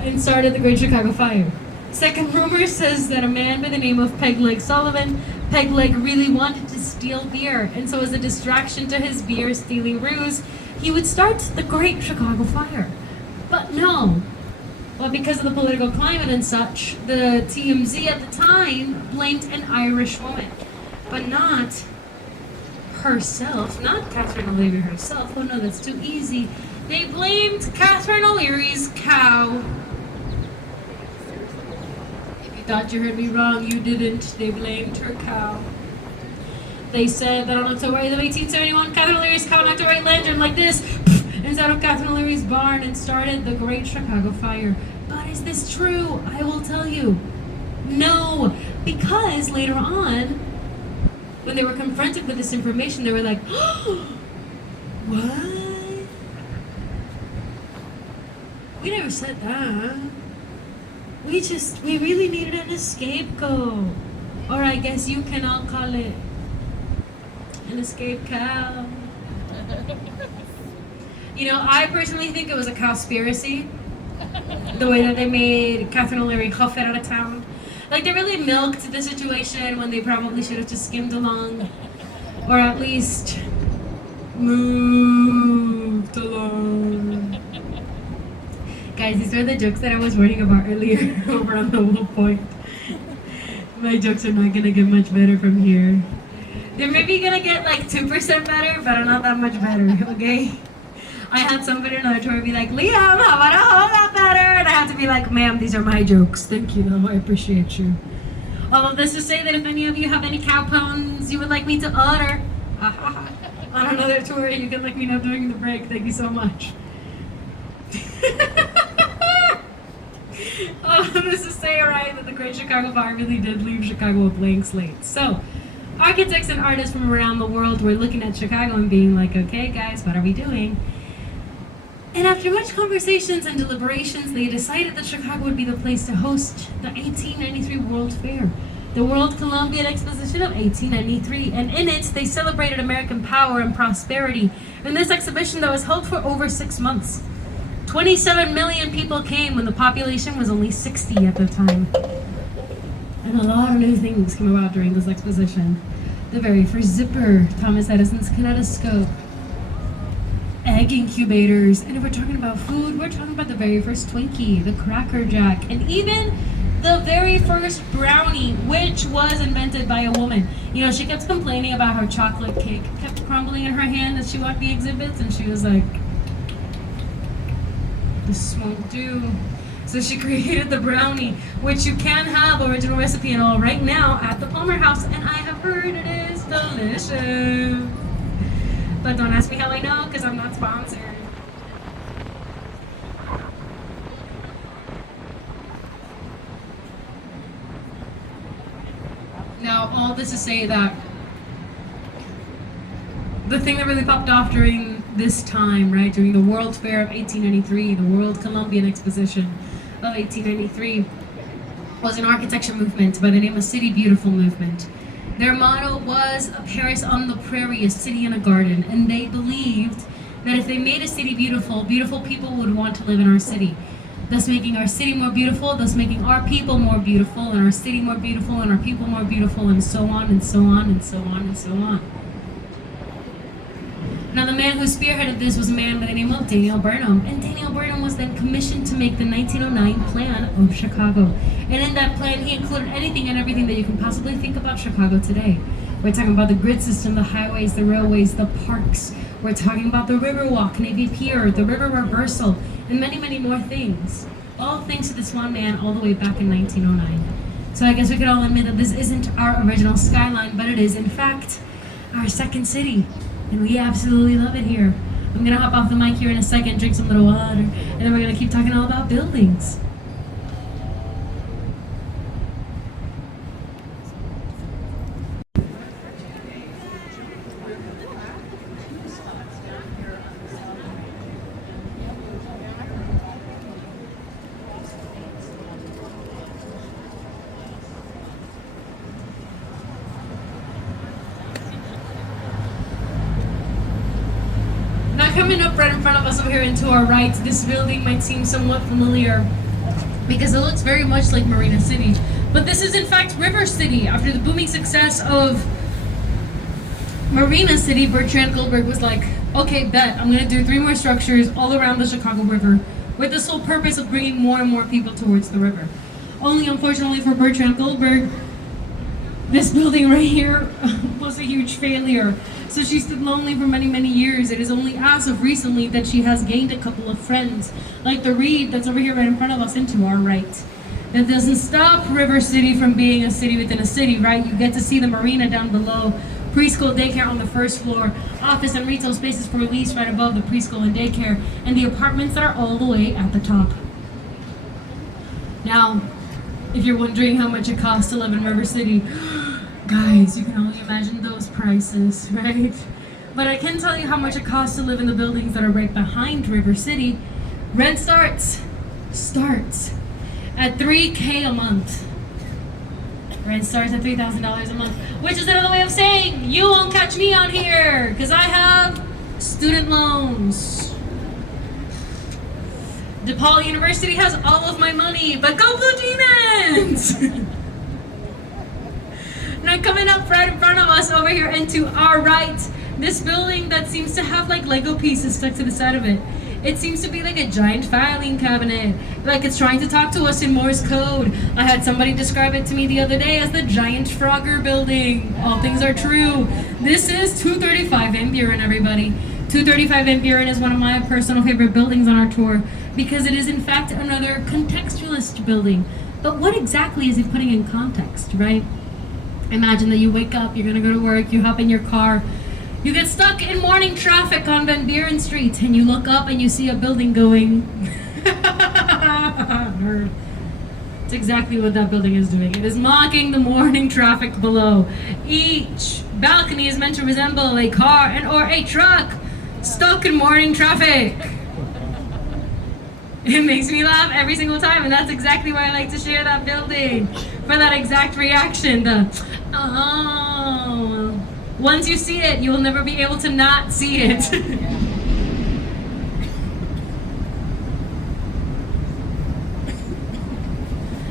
and started the Great Chicago Fire. Second rumor says that a man by the name of Pegleg Sullivan, Pegleg really wanted to steal beer, and so as a distraction to his beer stealing ruse, he would start the Great Chicago Fire. But no. Well, because of the political climate and such, the TMZ at the time blamed an Irish woman, but not herself, not Catherine O'Leary herself. Oh no, that's too easy. They blamed Catherine O'Leary's cow. If you thought you heard me wrong, you didn't. They blamed her cow. They said that on October 8th of 1871, Catherine O'Leary's cow knocked a right lantern like this inside of Catherine O'Leary's barn and started the Great Chicago Fire. But is this true? I will tell you. No, because later on, when they were confronted with this information, they were like, oh, what? We never said that. We really needed an scapegoat. Or I guess you can all call it an escape cow. You know, I personally think it was a cowspiracy. The way that they made Catherine O'Leary huff it out of town. Like, they really milked the situation when they probably should have just skimmed along. Or at least moved along. Guys, these are the jokes that I was warning about earlier over on the whole point. My jokes are not gonna get much better from here. They're maybe gonna get like 2% better, but not that much better, okay? I had somebody in another tour be like, Liam, how about a whole lot better? And I had to be like, ma'am, these are my jokes. Thank you, though. I appreciate you. All of this to say that if any of you have any cow puns you would like me to utter on another tour, you can let me know during the break. Thank you so much. This is to say, right, that the Great Chicago Fire really did leave Chicago a blank slate. So, architects and artists from around the world were looking at Chicago and being like, okay, guys, what are we doing? And after much conversations and deliberations, they decided that Chicago would be the place to host the 1893 World Fair, the World Columbian Exposition of 1893. And in it, they celebrated American power and prosperity. In this exhibition that was held for over 6 months, 27 million people came when the population was only 60 at the time. And a lot of new things came about during this exposition. The very first zipper, Thomas Edison's kinetoscope, egg incubators, and if we're talking about food, we're talking about the very first Twinkie, the Cracker Jack, and even the very first brownie, which was invented by a woman. You know, she kept complaining about her chocolate cake kept crumbling in her hand as she walked the exhibits, and she was like, this won't do. So she created the brownie, which you can have original recipe and all right now at the Palmer House, and I have heard it is delicious. But don't ask me how I know, because I'm not sponsored. this to say that the thing that really popped off during this time, right, during the World Fair of 1893, the World Columbian Exposition of 1893, was an architecture movement by the name of City Beautiful movement. Their motto was Paris on the prairie, a city in a garden, and they believed that if they made a city beautiful, beautiful people would want to live in our city, thus making our city more beautiful, thus making our people more beautiful, and our city more beautiful, and our people more beautiful, and so on, and so on, and so on, and so on. Now, the man who spearheaded this was a man by the name of Daniel Burnham, and Daniel Burnham was then commissioned to make the 1909 plan of Chicago. And in that plan, he included anything and everything that you can possibly think about Chicago today. We're talking about the grid system, the highways, the railways, the parks. We're talking about the Riverwalk, Navy Pier, the river reversal, and many, many more things. All thanks to this one man all the way back in 1909. So I guess we could all admit that this isn't our original skyline, but it is, in fact, our second city. And we absolutely love it here. I'm gonna hop off the mic here in a second, drink some little water, and then we're gonna keep talking all about buildings. Coming up right in front of us over here and to our right, this building might seem somewhat familiar because it looks very much like Marina City. But this is in fact River City. After the booming success of Marina City, Bertrand Goldberg was like, okay, bet, I'm gonna do 3 more structures all around the Chicago River with the sole purpose of bringing more and more people towards the river. Only unfortunately for Bertrand Goldberg, this building right here was a huge failure. So she stood lonely for many, many years. It is only as of recently that she has gained a couple of friends, like the Reed that's over here right in front of us and to our right. That doesn't stop River City from being a city within a city, right? You get to see the marina down below, preschool daycare on the first floor, office and retail spaces for lease right above the preschool and daycare, and the apartments that are all the way at the top. Now, if you're wondering how much it costs to live in River City, guys, you can only imagine those prices, right? But I can tell you how much it costs to live in the buildings that are right behind River City. Rent starts at $3,000 a month. Rent starts at $3,000 a month, which is another way of saying you won't catch me on here because I have student loans. DePaul University has all of my money, but go Blue Demons! Now coming up right in front of us over here and to our right, this building that seems to have like Lego pieces stuck to the side of it. It seems to be like a giant filing cabinet, like it's trying to talk to us in Morse code. I had somebody describe it to me the other day as the giant Frogger building. All things are true. This is 235 Van Buren, everybody. 235 Van Buren is one of my personal favorite buildings on our tour because it is in fact another contextualist building. But what exactly is he putting in context, right? Imagine that you wake up, you're gonna go to work, you hop in your car, you get stuck in morning traffic on Van Buren Street, and you look up and you see a building going. Nerd. It's exactly what that building is doing. It is mocking the morning traffic below. Each balcony is meant to resemble a car and or a truck stuck in morning traffic. It makes me laugh every single time, and that's exactly why I like to share that building. For that exact reaction, the oh. Once you see it, you will never be able to not see it.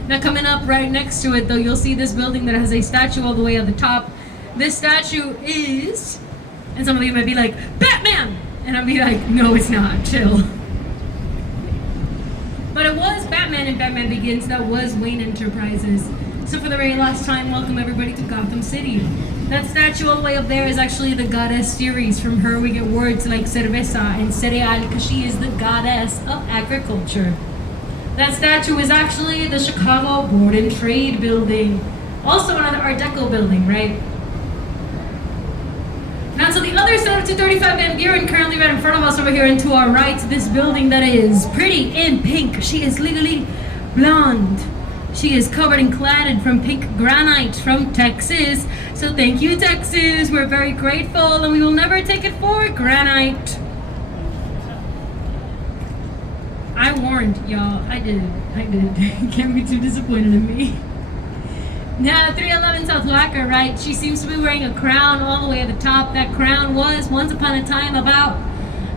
Now coming up right next to it though, you'll see this building that has a statue all the way at the top. This statue is, and some of you might be like, Batman! And I'll be like, no it's not, chill. But it was Batman in Batman Begins, that was Wayne Enterprises. So for the very last time, welcome everybody to Gotham City. That statue all the way up there is actually the goddess Ceres. From her we get words like cerveza and cereal because she is the goddess of agriculture. That statue is actually the Chicago Board and Trade building. Also another Art Deco building, right? Now to the other side of 235 Van Buren, currently right in front of us over here and to our right, this building that is pretty in pink. She is legally blonde. She is covered and cladded from pink granite from Texas. So thank you, Texas. We're very grateful and we will never take it for granite. I warned y'all. I did. You can't be too disappointed in me. Now, 311 South Wacker, right? She seems to be wearing a crown all the way at the top. That crown was, once upon a time, about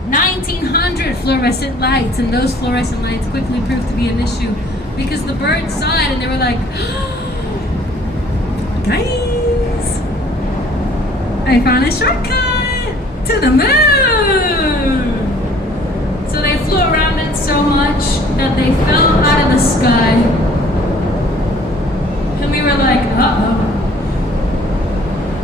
1,900 fluorescent lights. And those fluorescent lights quickly proved to be an issue because the birds saw it and they were like, guys, I found a shortcut to the moon. So they flew around it so much that they fell out of the sky. And we were like, uh-oh.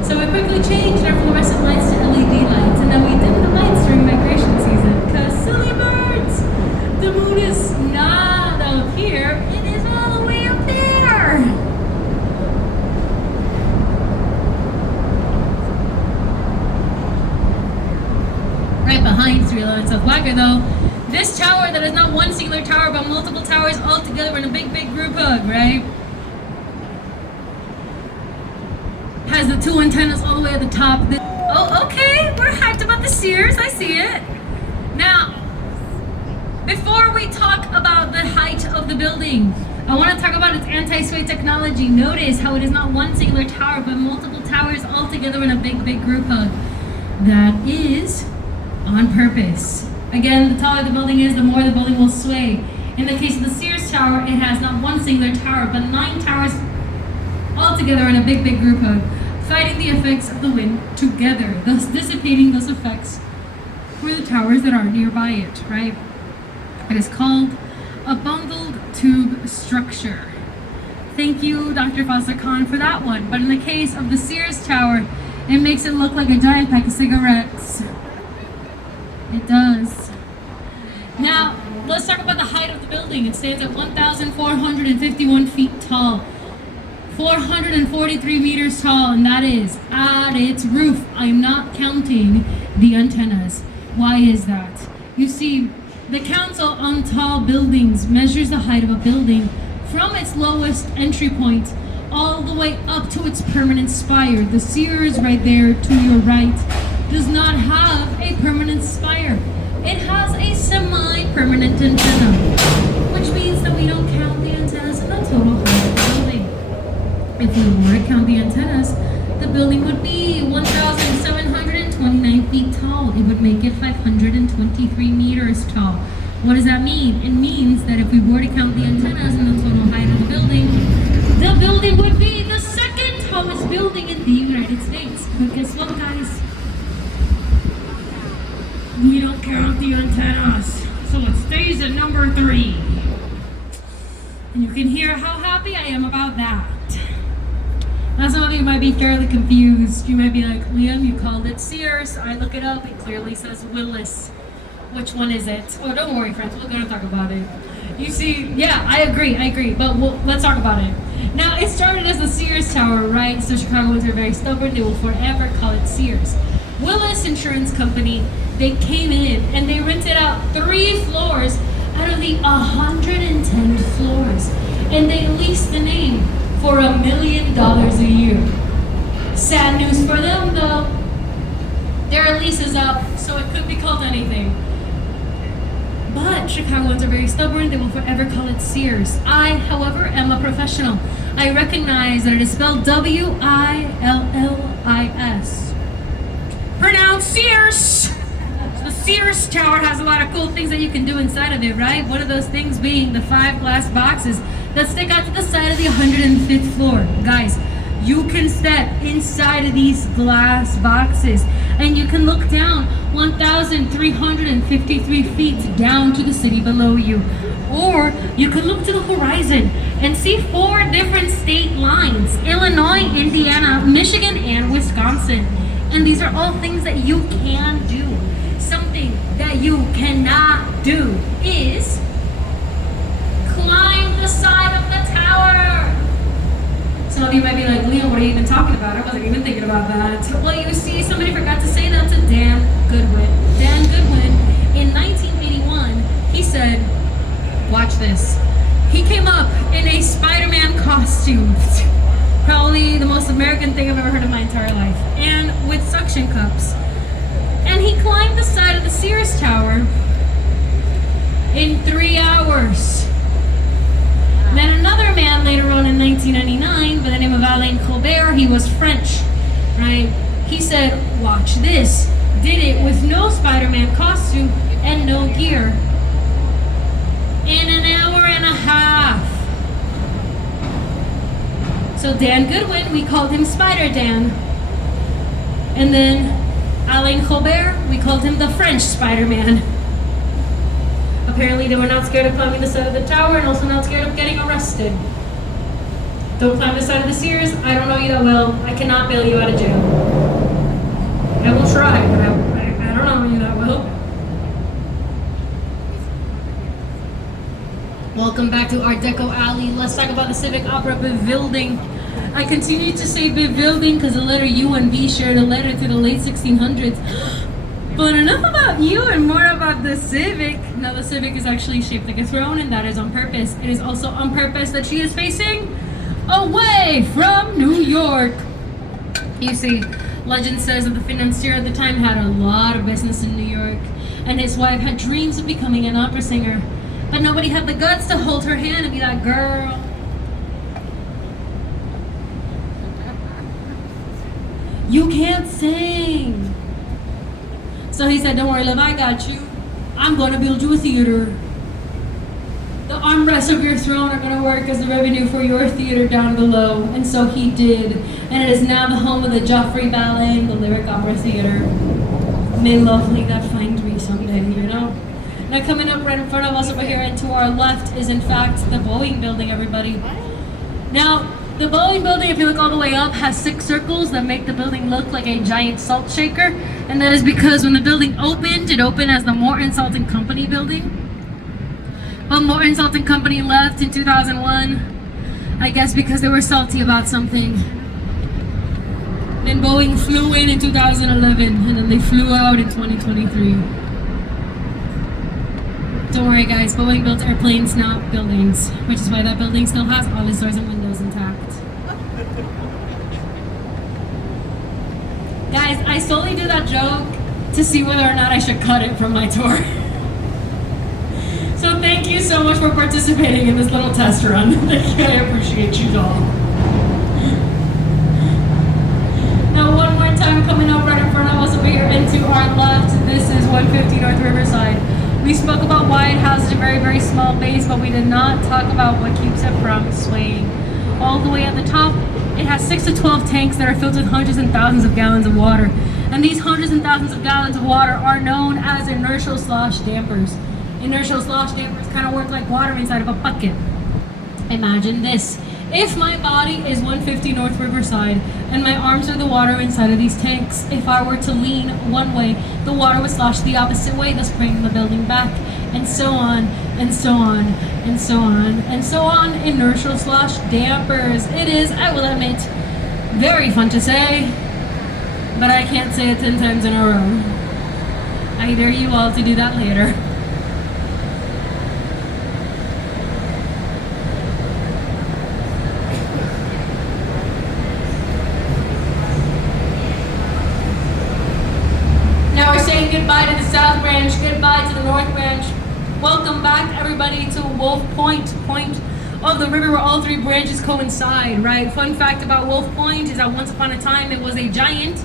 So we quickly changed our fluorescent lights to LED lights, and then we dimmed the lights during migration season, because silly birds, the moon is not out here, it is all the way up there. Right behind 311 South Wacker, though, this tower that is not one singular tower, but multiple towers all together in a big, big group hug, right? Has the two antennas all the way at the top. Oh, okay, we're hyped about the Sears, I see it. Now, before we talk about the height of the building, I want to talk about its anti-sway technology. Notice how it is not one singular tower, but multiple towers all together in a big, big group hug. That is on purpose. Again, the taller the building is, the more the building will sway. In the case of the Sears Tower, it has not one singular tower, but 9 towers all together in a big, big group hug, fighting the effects of the wind together, thus dissipating those effects for the towers that are nearby it, right? It is called a bundled tube structure. Thank you, Dr. Foster Khan, for that one. But in the case of the Sears Tower, it makes it look like a giant pack of cigarettes. It does. Now, let's talk about the height of the building. It stands at 1,451 feet tall. 443 meters tall, and that is at its roof. I'm not counting the antennas. Why is that? You see, the Council on Tall Buildings measures the height of a building from its lowest entry point all the way up to its permanent spire. The Sears right there to your right does not have a permanent spire. It has a semi-permanent antenna, which means that we don't count the antennas in the total height of the building. If we were to count the antennas, the building would be 1,729 feet tall. It would make it 523 meters tall. What does that mean? It means that if we were to count the antennas and the total height of the building would be the second tallest building in the United States. But guess what, guys? We don't count the antennas, so it stays at number 3. And you can hear how happy I am about that. Now some of you might be fairly confused. You might be like, Liam, you called it Sears. I look it up, it clearly says Willis. Which one is it? Oh, don't worry, friends, we're gonna talk about it. You see, yeah, I agree, but let's talk about it. Now, it started as the Sears Tower, right? So Chicagoans are very stubborn, they will forever call it Sears. Willis Insurance Company, they came in and they rented out 3 floors out of the 110 floors. And they leased the name for $1 million a year. Sad news for them though, their lease is up, so it could be called anything. But Chicagoans are very stubborn, they will forever call it Sears. I, however, am a professional. I recognize that it is spelled W-I-L-L-I-S. Pronounced Sears! The Sears Tower has a lot of cool things that you can do inside of it, right? One of those things being the 5 glass boxes that stick out to the side of the 105th floor. Guys, you can step inside of these glass boxes and you can look down 1,353 feet down to the city below you. Or you can look to the horizon and see 4 different state lines: Illinois, Indiana, Michigan, and Wisconsin. And these are all things that you can do. Something that you cannot do is climb the side of the tower. Some of you might be like, Liam, what are you even talking about? I wasn't even thinking about that. Well, you see, somebody forgot to say that to Dan Goodwin. Dan Goodwin, in 1981, he said, watch this. He came up in a Spider-Man costume. Probably the most American thing I've ever heard in my entire life. And with suction cups. And he climbed the side of the Sears Tower in 3 hours. Then another man later on in 1999 by the name of Alain Colbert, he was French, right? He said, watch this. Did it with no Spider-Man costume and no gear in an hour and a half. So Dan Goodwin, we called him Spider Dan. And then Alain Colbert, we called him the French Spider-Man. Apparently they were not scared of climbing the side of the tower and also not scared of getting arrested. Don't climb the side of the Sears. I don't know you that well. I cannot bail you out of jail. I will try, but I don't know you that well. Welcome back to Art Deco Alley. Let's talk about the Civic Opera Building. I continue to say building because the letter U and B shared a letter to the late 1600s. But enough about you and more about the Civic. Now the Civic is actually shaped like a throne, and that is on purpose. It is also on purpose that she is facing away from New York. You see, legend says that the financier at the time had a lot of business in New York, and his wife had dreams of becoming an opera singer. But nobody had the guts to hold her hand and be like, girl, you can't sing. So he said, don't worry, love, I got you. I'm going to build you a theater. The armrests of your throne are going to work as the revenue for your theater down below. And so he did. And it is now the home of the Joffrey Ballet and the Lyric Opera Theater. May lovely that find me someday, you know? Now coming up right in front of us over here and to our left is in fact the Boeing building, everybody. Now, the Boeing building, if you look all the way up, has 6 circles that make the building look like a giant salt shaker. And that is because when the building opened, it opened as the Morton Salt and Company building. But Morton Salt and Company left in 2001, I guess because they were salty about something. Then Boeing flew in 2011, and then they flew out in 2023. Don't worry guys, Boeing built airplanes, not buildings, which is why that building still has all its doors and windows intact. Guys, I solely do that joke to see whether or not I should cut it from my tour. So thank you so much for participating in this little test run. Thank you, I appreciate you all. Now one more time, coming up right in front of us over here and to our left, this is 150 North Riverside. We spoke about why it has a very, very small base, but we did not talk about what keeps it from swaying. All the way at the top, it has 6 to 12 tanks that are filled with hundreds and thousands of gallons of water. And these hundreds and thousands of gallons of water are known as inertial slosh dampers. Inertial slosh dampers kind of work like water inside of a bucket. Imagine this. If my body is 150 North Riverside and my arms are the water inside of these tanks, if I were to lean one way, the water would slosh the opposite way, thus bringing the building back, and so on, and so on, and so on, and so on. Inertial slosh dampers. It is, I will admit, very fun to say, but I can't say it 10 times in a row. I dare you all to do that later. Goodbye to the South Branch, goodbye to the North Branch. Welcome back everybody to Wolf Point, point of the river where all 3 branches coincide, right? Fun fact about Wolf Point is that once upon a time it was a giant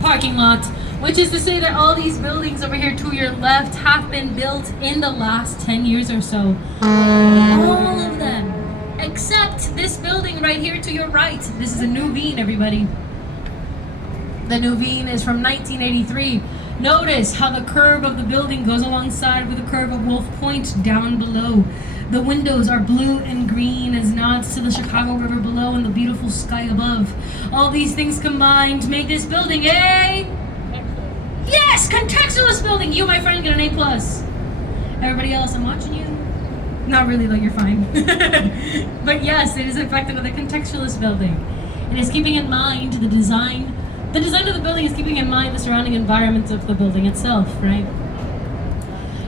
parking lot, which is to say that all these buildings over here to your left have been built in the last 10 years or so. All of them, except this building right here to your right. This is a new Veen, everybody. The new Veen is from 1983. Notice how the curve of the building goes alongside with the curve of Wolf Point down below. The windows are blue and green as nods to the Chicago River below and the beautiful sky above. All these things combined make this building a... Yes! Contextualist building! You, my friend, get an A+. Everybody else, I'm watching you. Not really, though, you're fine. But yes, it is in fact another contextualist building. It is keeping in mind the design. The design of the building is keeping in mind the surrounding environment of the building itself, right?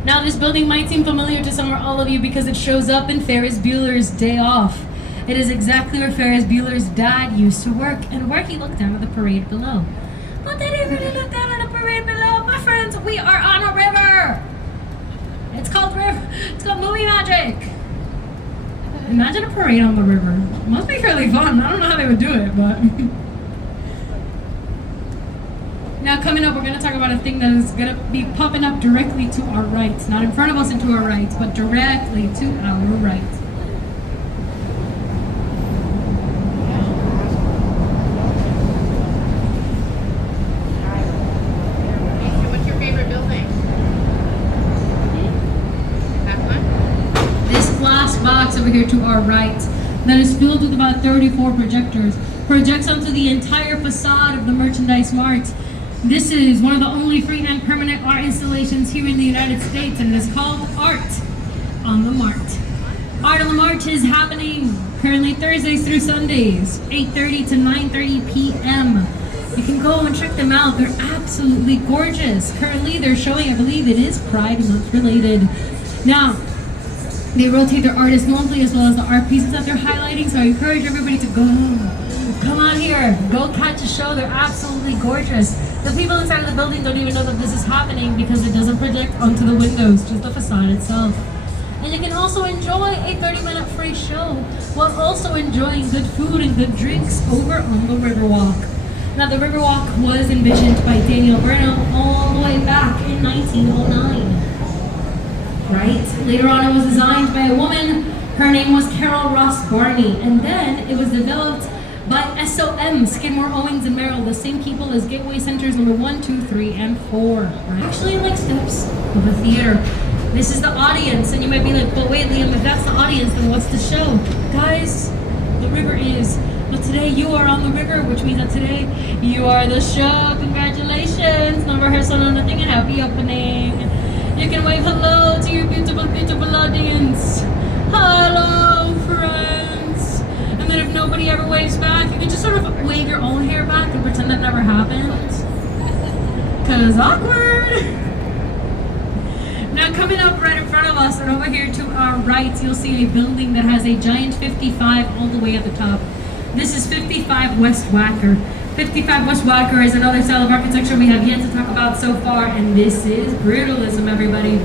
Now, this building might seem familiar to some or all of you because it shows up in Ferris Bueller's Day Off. It is exactly where Ferris Bueller's dad used to work and where he looked down at the parade below. But they didn't really look down at the parade below. My friends, we are on a river. It's called movie magic. Imagine a parade on the river. It must be fairly fun. I don't know how they would do it, but... Now coming up, we're going to talk about a thing that is going to be popping up directly to our right. Not in front of us and to our right, but directly to our right. What's your favorite building? That one? This glass box over here to our right that is filled with about 34 projectors projects onto the entire facade of the Merchandise Mart. This is one of the only free and permanent art installations here in the United States, and it is called Art on the Mart. Art on the Mart is happening currently Thursdays through Sundays, 8:30 to 9:30 p.m. You can go and check them out. They're absolutely gorgeous. Currently, they're showing, I believe it is Pride Month related. Now, they rotate their artists monthly as well as the art pieces that they're highlighting, so I encourage everybody to go. Come on here, go catch a show. They're absolutely gorgeous. The people inside of the building don't even know that this is happening because it doesn't project onto the windows, just the facade itself. And you can also enjoy a 30-minute free show while also enjoying good food and good drinks over on the Riverwalk. Now, the Riverwalk was envisioned by Daniel Burnham all the way back in 1909. Right? Later on, it was designed by a woman. Her name was Carol Ross Barney, and then it was developed by SOM, Skidmore, Owings, and Merrill, the same people as Gateway Centers number 1, 2, 3, and 4. Right? Actually, like steps of a theater. This is the audience, and you might be like, but wait, Liam, if that's the audience, then what's the show? Guys, the river is. But today you are on the river, which means that today you are the show. Congratulations! No rehearsal, no nothing, and happy opening. You can wave hello to your beautiful, beautiful audience. Hello, friends. And then if nobody ever waves back, you can just sort of wave your own hair back and pretend that never happened. Cause awkward. Now coming up right in front of us and over here to our right, you'll see a building that has a giant 55 all the way at the top. This is 55 West Wacker. 55 West Wacker is another style of architecture we have yet to talk about so far, and this is brutalism, everybody.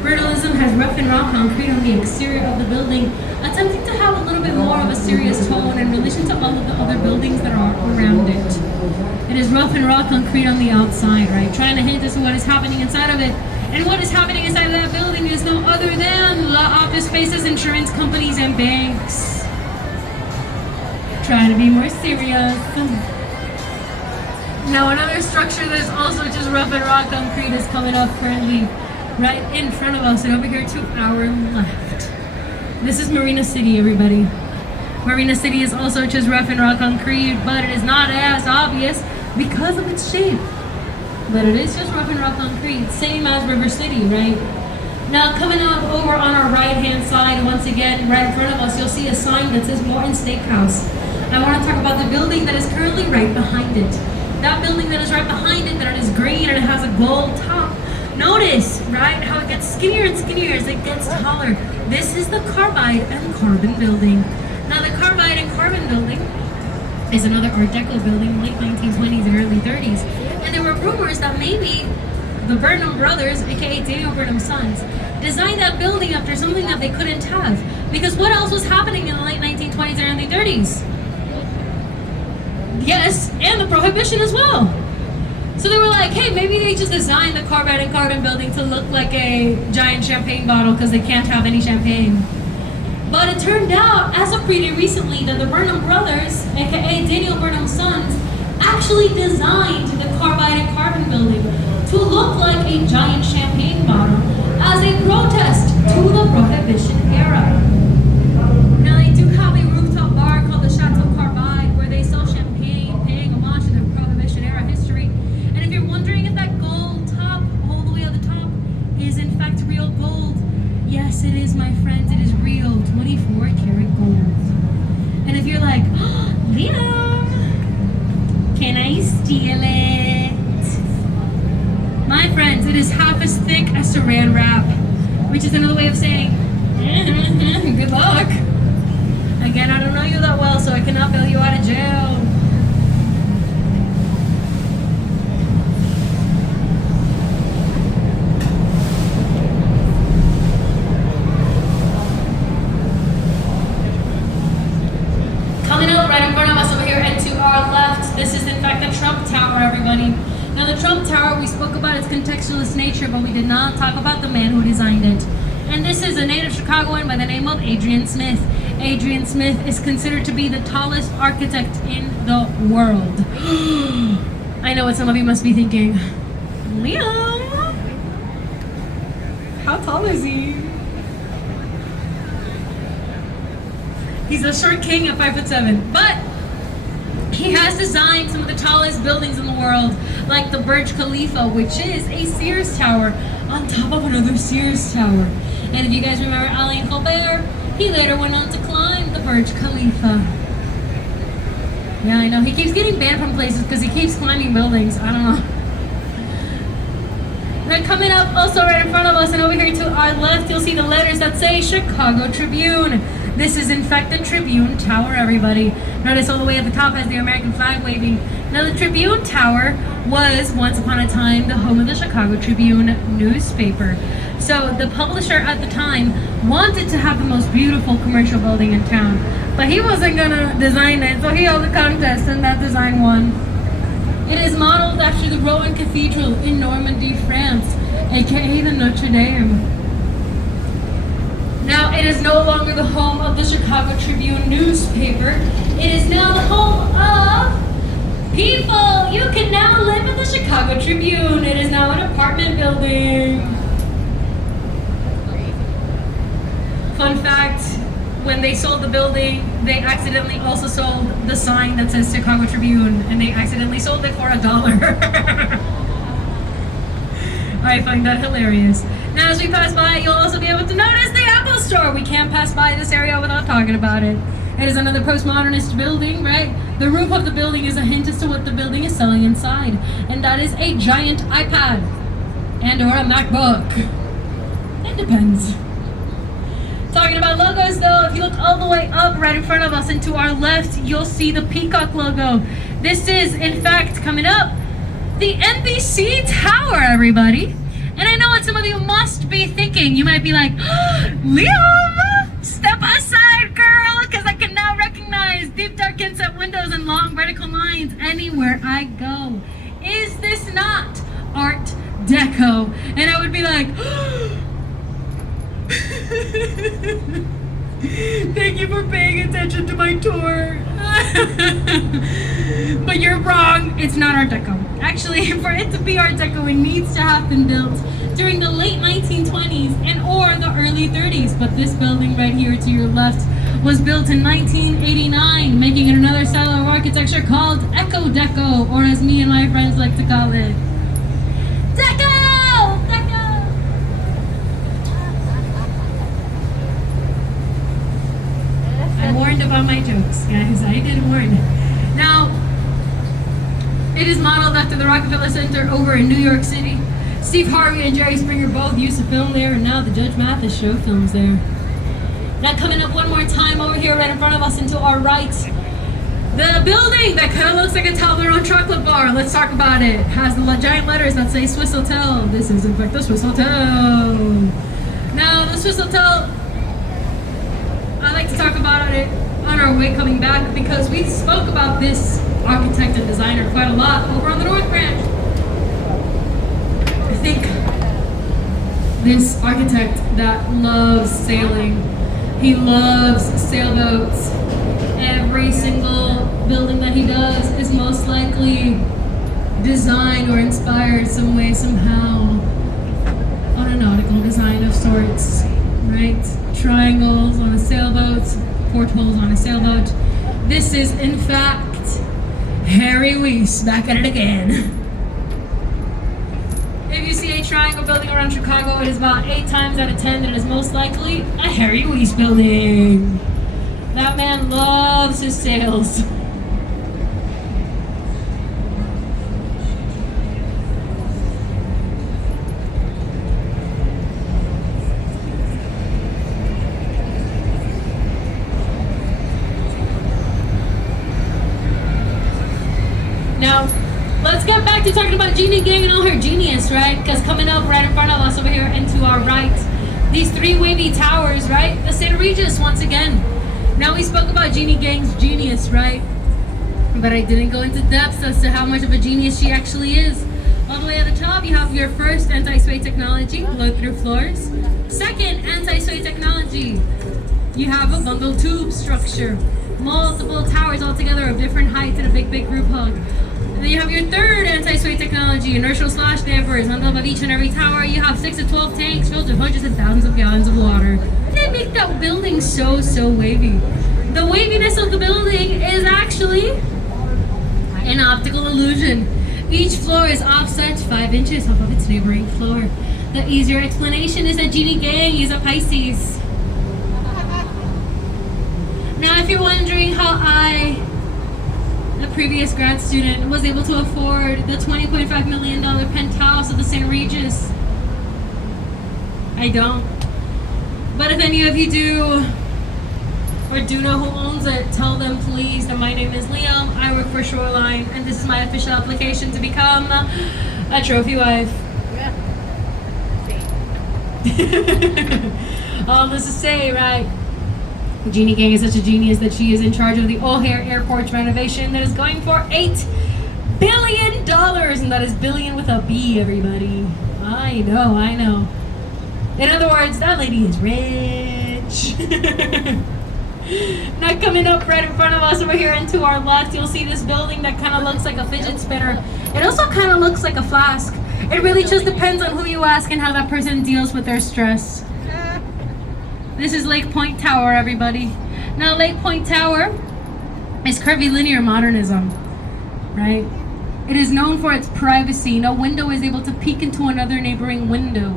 Brutalism has rough and raw concrete on the exterior of the building, attempting to have a little bit more of a serious tone in relation to all of the other buildings that are around it. It is rough and raw concrete on the outside, right? Trying to hint as to what is happening inside of it. And what is happening inside of that building is no other than office spaces, insurance companies, and banks. Trying to be more serious. Now another structure that is also just rough and raw concrete is coming up currently right in front of us and over here to our left. This is Marina City, everybody. Marina City is also just rough and raw concrete, but it is not as obvious because of its shape. But it is just rough and raw concrete, same as River City, right? Now coming up over on our right-hand side, once again, right in front of us, you'll see a sign that says Morton Steakhouse. I want to talk about the building that is currently right behind it. That building that is right behind it, that is green and it has a gold top. Notice, right, how it gets skinnier and skinnier as it gets taller. This is the Carbide and Carbon building. Now the Carbide and Carbon building is another Art Deco building, late 1920s and early 30s. And there were rumors that maybe the Burnham brothers, aka Daniel Burnham's sons, designed that building after something that they couldn't have. Because what else was happening in the late 1920s and early 30s? Yes, and the Prohibition as well. So they were like, hey, maybe they just designed the Carbide and Carbon building to look like a giant champagne bottle because they can't have any champagne. But it turned out, as of pretty recently, that the Burnham brothers, aka Daniel Burnham's sons, actually designed the Carbide and Carbon building to look like a giant champagne bottle as a protest to the Prohibition era. Now they do have a rooftop bar called the Chateau Carbide where they sell champagne, paying homage to the Prohibition era history. And if you're wondering if that gold top, all the way at the top, is in fact real gold, yes it is, my friends, it is real 24 karat gold. And if you're like, oh, Liam, can I steal it? My friends, It is half as thick as saran wrap, which is another way of saying, good luck. Again, I don't know you that well, so I cannot bail you out of jail. Coming up right in front of us over here and to our left, this is in fact the Trump Tower, everybody. Now the Trump Tower, we spoke about its contextualist nature, but we did not talk about the man who designed it. And this is a native Chicagoan by the name of Adrian Smith. Adrian Smith is considered to be the tallest architect in the world. I know what some of you must be thinking. Liam, how tall is he? He's a short king at 5'7", but he has designed some of the tallest buildings in the world, like the Burj Khalifa, which is a Sears tower on top of another Sears tower. And if you guys remember Alain Colbert, he later went on to climb the Burj Khalifa. Yeah, I know, he keeps getting banned from places because he keeps climbing buildings. I don't know. Right, coming up also right in front of us and over here to our left, you'll see the letters that say Chicago Tribune. This is in fact the Tribune Tower, everybody. Notice all the way at the top has the American flag waving. Now the Tribune Tower was once upon a time the home of the Chicago Tribune newspaper. So the publisher at the time wanted to have the most beautiful commercial building in town, but he wasn't gonna design it, so he held a contest and that design won. It is modeled after the Roman Cathedral in Normandy, France, aka the Notre Dame. Now, it is no longer the home of the Chicago Tribune newspaper. It is now the home of people. You can now live in the Chicago Tribune. It is now an apartment building. Fun fact, when they sold the building, they accidentally also sold the sign that says Chicago Tribune, and they accidentally sold it for $1. I find that hilarious. Now as we pass by, you'll also be able to notice the Apple Store. We can't pass by this area without talking about it. It is another postmodernist building, right? The roof of the building is a hint as to what the building is selling inside. And that is a giant iPad and or a MacBook. It depends. Talking about logos though, if you look all the way up right in front of us and to our left, you'll see the Peacock logo. This is, in fact, coming up, the NBC Tower, everybody. And I know what some of you must be thinking. You might be like, oh, Liam, step aside, girl, because I can now recognize deep dark inset windows and long vertical lines anywhere I go. Is this not Art Deco? And I would be like, oh. Thank you for paying attention to my tour. But you're wrong, it's not Art Deco. Actually, for it to be Art Deco, it needs to have been built during the late 1920s and or the early 30s. But this building right here to your left was built in 1989, making it another style of architecture called Eco Deco, or as me and my friends like to call it, Deco! I warned about my jokes, guys. I did warn. Now, it is modeled after the Rockefeller Center over in New York City. Steve Harvey and Jerry Springer both used to film there, and now the Judge Mathis show films there. Now coming up one more time over here right in front of us and to our right, the building that kind of looks like a Toblerone chocolate bar. Let's talk about it. It has the giant letters that say Swiss Hotel. This is in fact the Swiss Hotel. Now the Swiss Hotel, I like to talk about it on our way coming back because we spoke about this architect and designer quite a lot over on the North Branch. I think this architect that loves sailing, he loves sailboats. Every single building that he does is most likely designed or inspired some way, somehow on a nautical design of sorts, right? Triangles on a sailboat, portholes on a sailboat. This is in fact Harry Weiss back at it again. If you see a triangle building around Chicago, it is about 8 times out of 10 that it is most likely a Harry Weiss building. That man loves his sails. you're talking about Genie Gang and all her genius, right? Because coming up right in front of us over here and to our right, these three wavy towers, right? The St. Regis once again. Now we spoke about Genie Gang's genius, right? But I didn't go into depth as to how much of a genius she actually is. All the way at the top, you have your first anti-sway technology, blow-through floors. Second, anti-sway technology. You have a bundle tube structure. Multiple towers all together of different heights and a big group hug. And then you have your third anti-sway technology, inertial slash dampers. On top of each and every tower, you have 6 to 12 tanks filled with hundreds of thousands of gallons of water. They make that building so wavy. The waviness of the building is actually an optical illusion. Each floor is offset 5 inches off of its neighboring floor. The easier explanation is that Genie Gang is a Pisces. Now, if you're wondering how I, the previous grad student, was able to afford the $20.5 million penthouse of the St. Regis, I don't. But if any of you do, or do know who owns it, tell them please that my name is Liam, I work for Shoreline, and this is my official application to become a trophy wife. All this to say, right? Genie Gang is such a genius that she is in charge of the O'Hare Airport's renovation that is going for $8 billion, and that is billion with a B, everybody. I know. In other words, that lady is rich. Now coming up right in front of us over here and to our left, you'll see this building that kind of looks like a fidget spinner. It also kind of looks like a flask. It really just depends on who you ask and how that person deals with their stress. This is Lake Point Tower, everybody. Now Lake Point Tower is curvilinear modernism, right? It is known for its privacy. No window is able to peek into another neighboring window,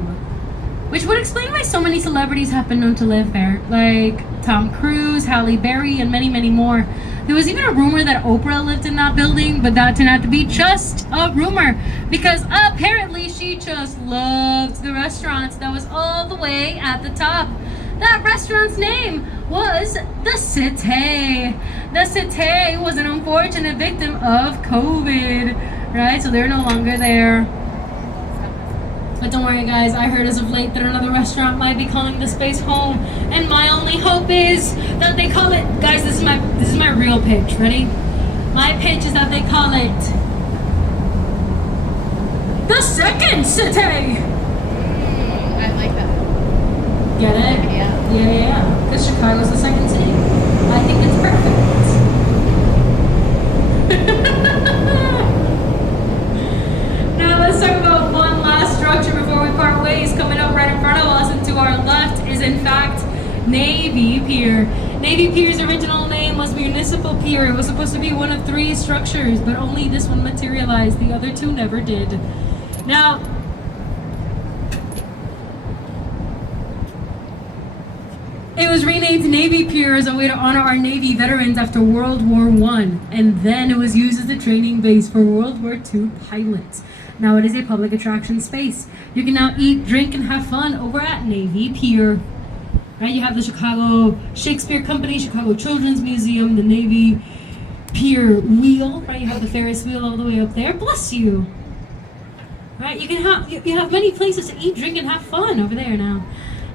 which would explain why so many celebrities have been known to live there, like Tom Cruise, Halle Berry, and many more. There was even a rumor that Oprah lived in that building, but that turned out to be just a rumor because apparently she just loved the restaurants that was all the way at the top. That restaurant's name was the Cité. The Cité was an unfortunate victim of COVID, right? So they're no longer there. But don't worry guys, I heard as of late that another restaurant might be calling the space home, and my only hope is that they call it, guys, this is my real pitch, ready? My pitch is that they call it the Second City. I like that. Get it? Yeah. Because Chicago's the second city. I think it's perfect. Now let's talk about one last structure before we part ways. Coming up right in front of us and to our left is in fact Navy Pier. Navy Pier's original name was Municipal Pier. It was supposed to be one of 3 structures, but only this one materialized. The other 2 never did. Now, it was renamed Navy Pier as a way to honor our Navy veterans after World War I, and then it was used as a training base for World War II pilots. Now it is a public attraction space. You can now eat, drink, and have fun over at Navy Pier. Right, you have the Chicago Shakespeare Company, Chicago Children's Museum, the Navy Pier Wheel, right? You have the Ferris wheel all the way up there. Bless you. Right, you have many places to eat, drink, and have fun over there now.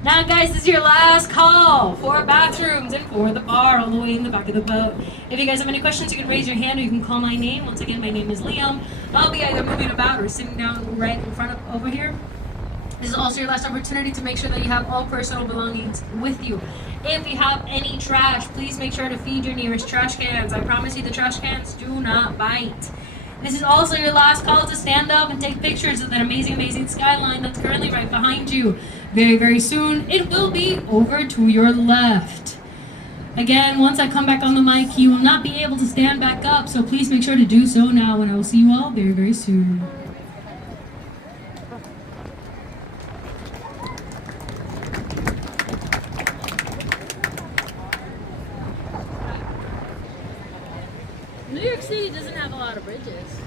Now guys, this is your last call for bathrooms and for the bar all the way in the back of the boat. If you guys have any questions, you can raise your hand or you can call my name. Once again, my name is Liam. I'll be either moving about or sitting down right in front of over here. This is also your last opportunity to make sure that you have all personal belongings with you. If you have any trash, please make sure to feed your nearest trash cans. I promise you the trash cans do not bite. This is also your last call to stand up and take pictures of that amazing skyline that's currently right behind you. Very soon, it will be over to your left. Again, once I come back on the mic, you will not be able to stand back up, so please make sure to do so now, and I will see you all very soon. New York City doesn't have a lot of bridges.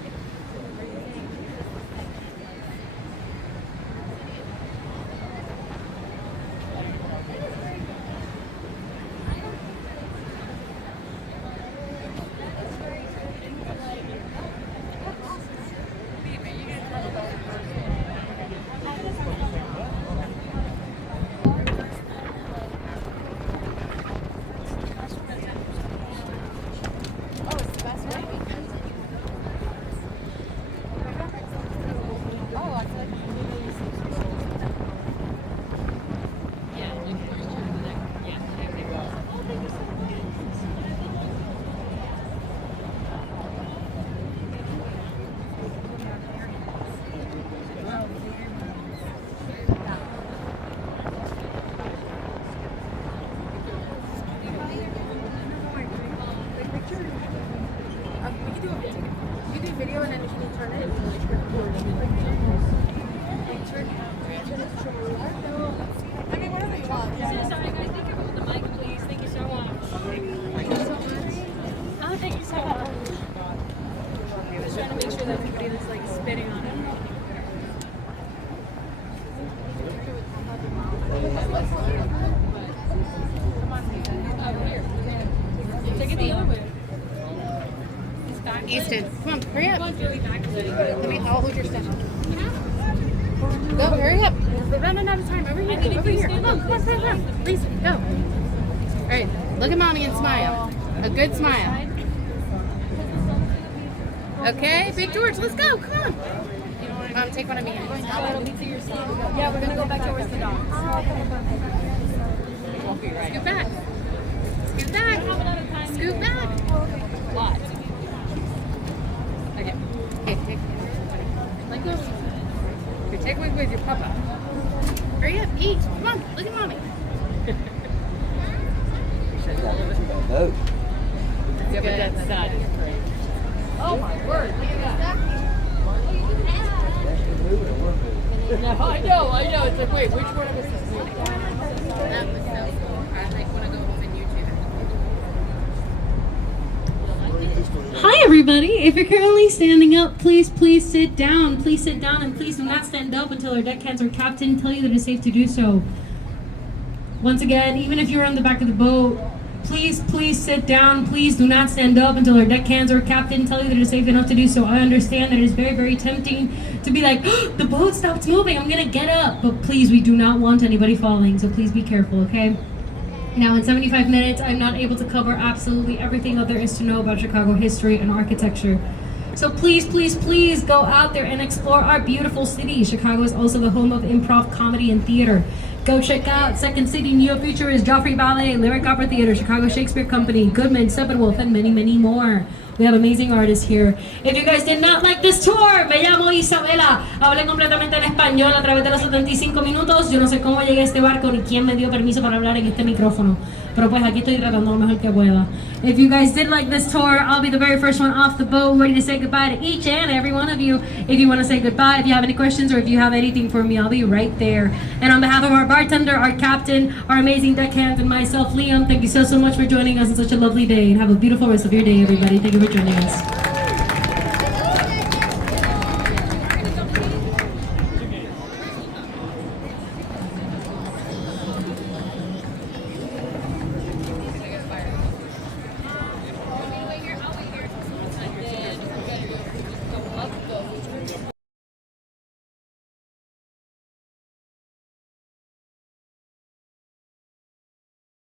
Easton, come on, hurry up. I'll hold your stuff. Go, hurry up. We're running out of time. Over here, over here. Come on, come on. Please, go. All right, look at mommy and smile. A good smile. Okay, Big George, let's go. Come on. Take one of me. Yeah, we're gonna go back towards the dogs. Scoot back. Scoot back. Scoot back. What? Okay. Okay, take. Let go. Okay, take one with your papa. Hurry up, eat. Come on, look at mommy. Boat. Yeah, but that's sad. Oh my word, look at that. Yeah, I know. It's like, wait, which one of us is moving? That was so cool. I want to go home and YouTube it. Hi everybody! If you're currently standing up, please sit down. Please sit down and please do not stand up until our deckhands or captain tell you that it's safe to do so. Once again, even if you're on the back of the boat, please sit down. Please do not stand up until our deckhands or captain tell you that it's safe enough to do so. I understand that it is very, very tempting to be like, oh, the boat stopped moving, I'm gonna get up. But please, we do not want anybody falling, so please be careful, okay? Now, in 75 minutes, I'm not able to cover absolutely everything that there is to know about Chicago history and architecture. So please go out there and explore our beautiful city. Chicago is also the home of improv, comedy, and theater. Go check out Second City Neo Features, Joffrey Ballet, Lyric Opera Theater, Chicago Shakespeare Company, Goodman, Steppenwolf, and many, many more. We have amazing artists here. If you guys did not like this tour, me llamo Isabela. Hablé completamente en español a través de los 75 minutos. Yo no sé cómo llegué a este barco ni quién me dio permiso para hablar en este micrófono. Pero pues aquí estoy tratando lo mejor que pueda. If you guys did like this tour, I'll be the very first one off the boat, ready to say goodbye to each and every one of you. If you want to say goodbye, if you have any questions, or if you have anything for me, I'll be right there. And on behalf of our bartender, our captain, our amazing deckhands, and myself, Liam, thank you so much for joining us on such a lovely day. And have a beautiful rest of your day, everybody. Thank you for joining us.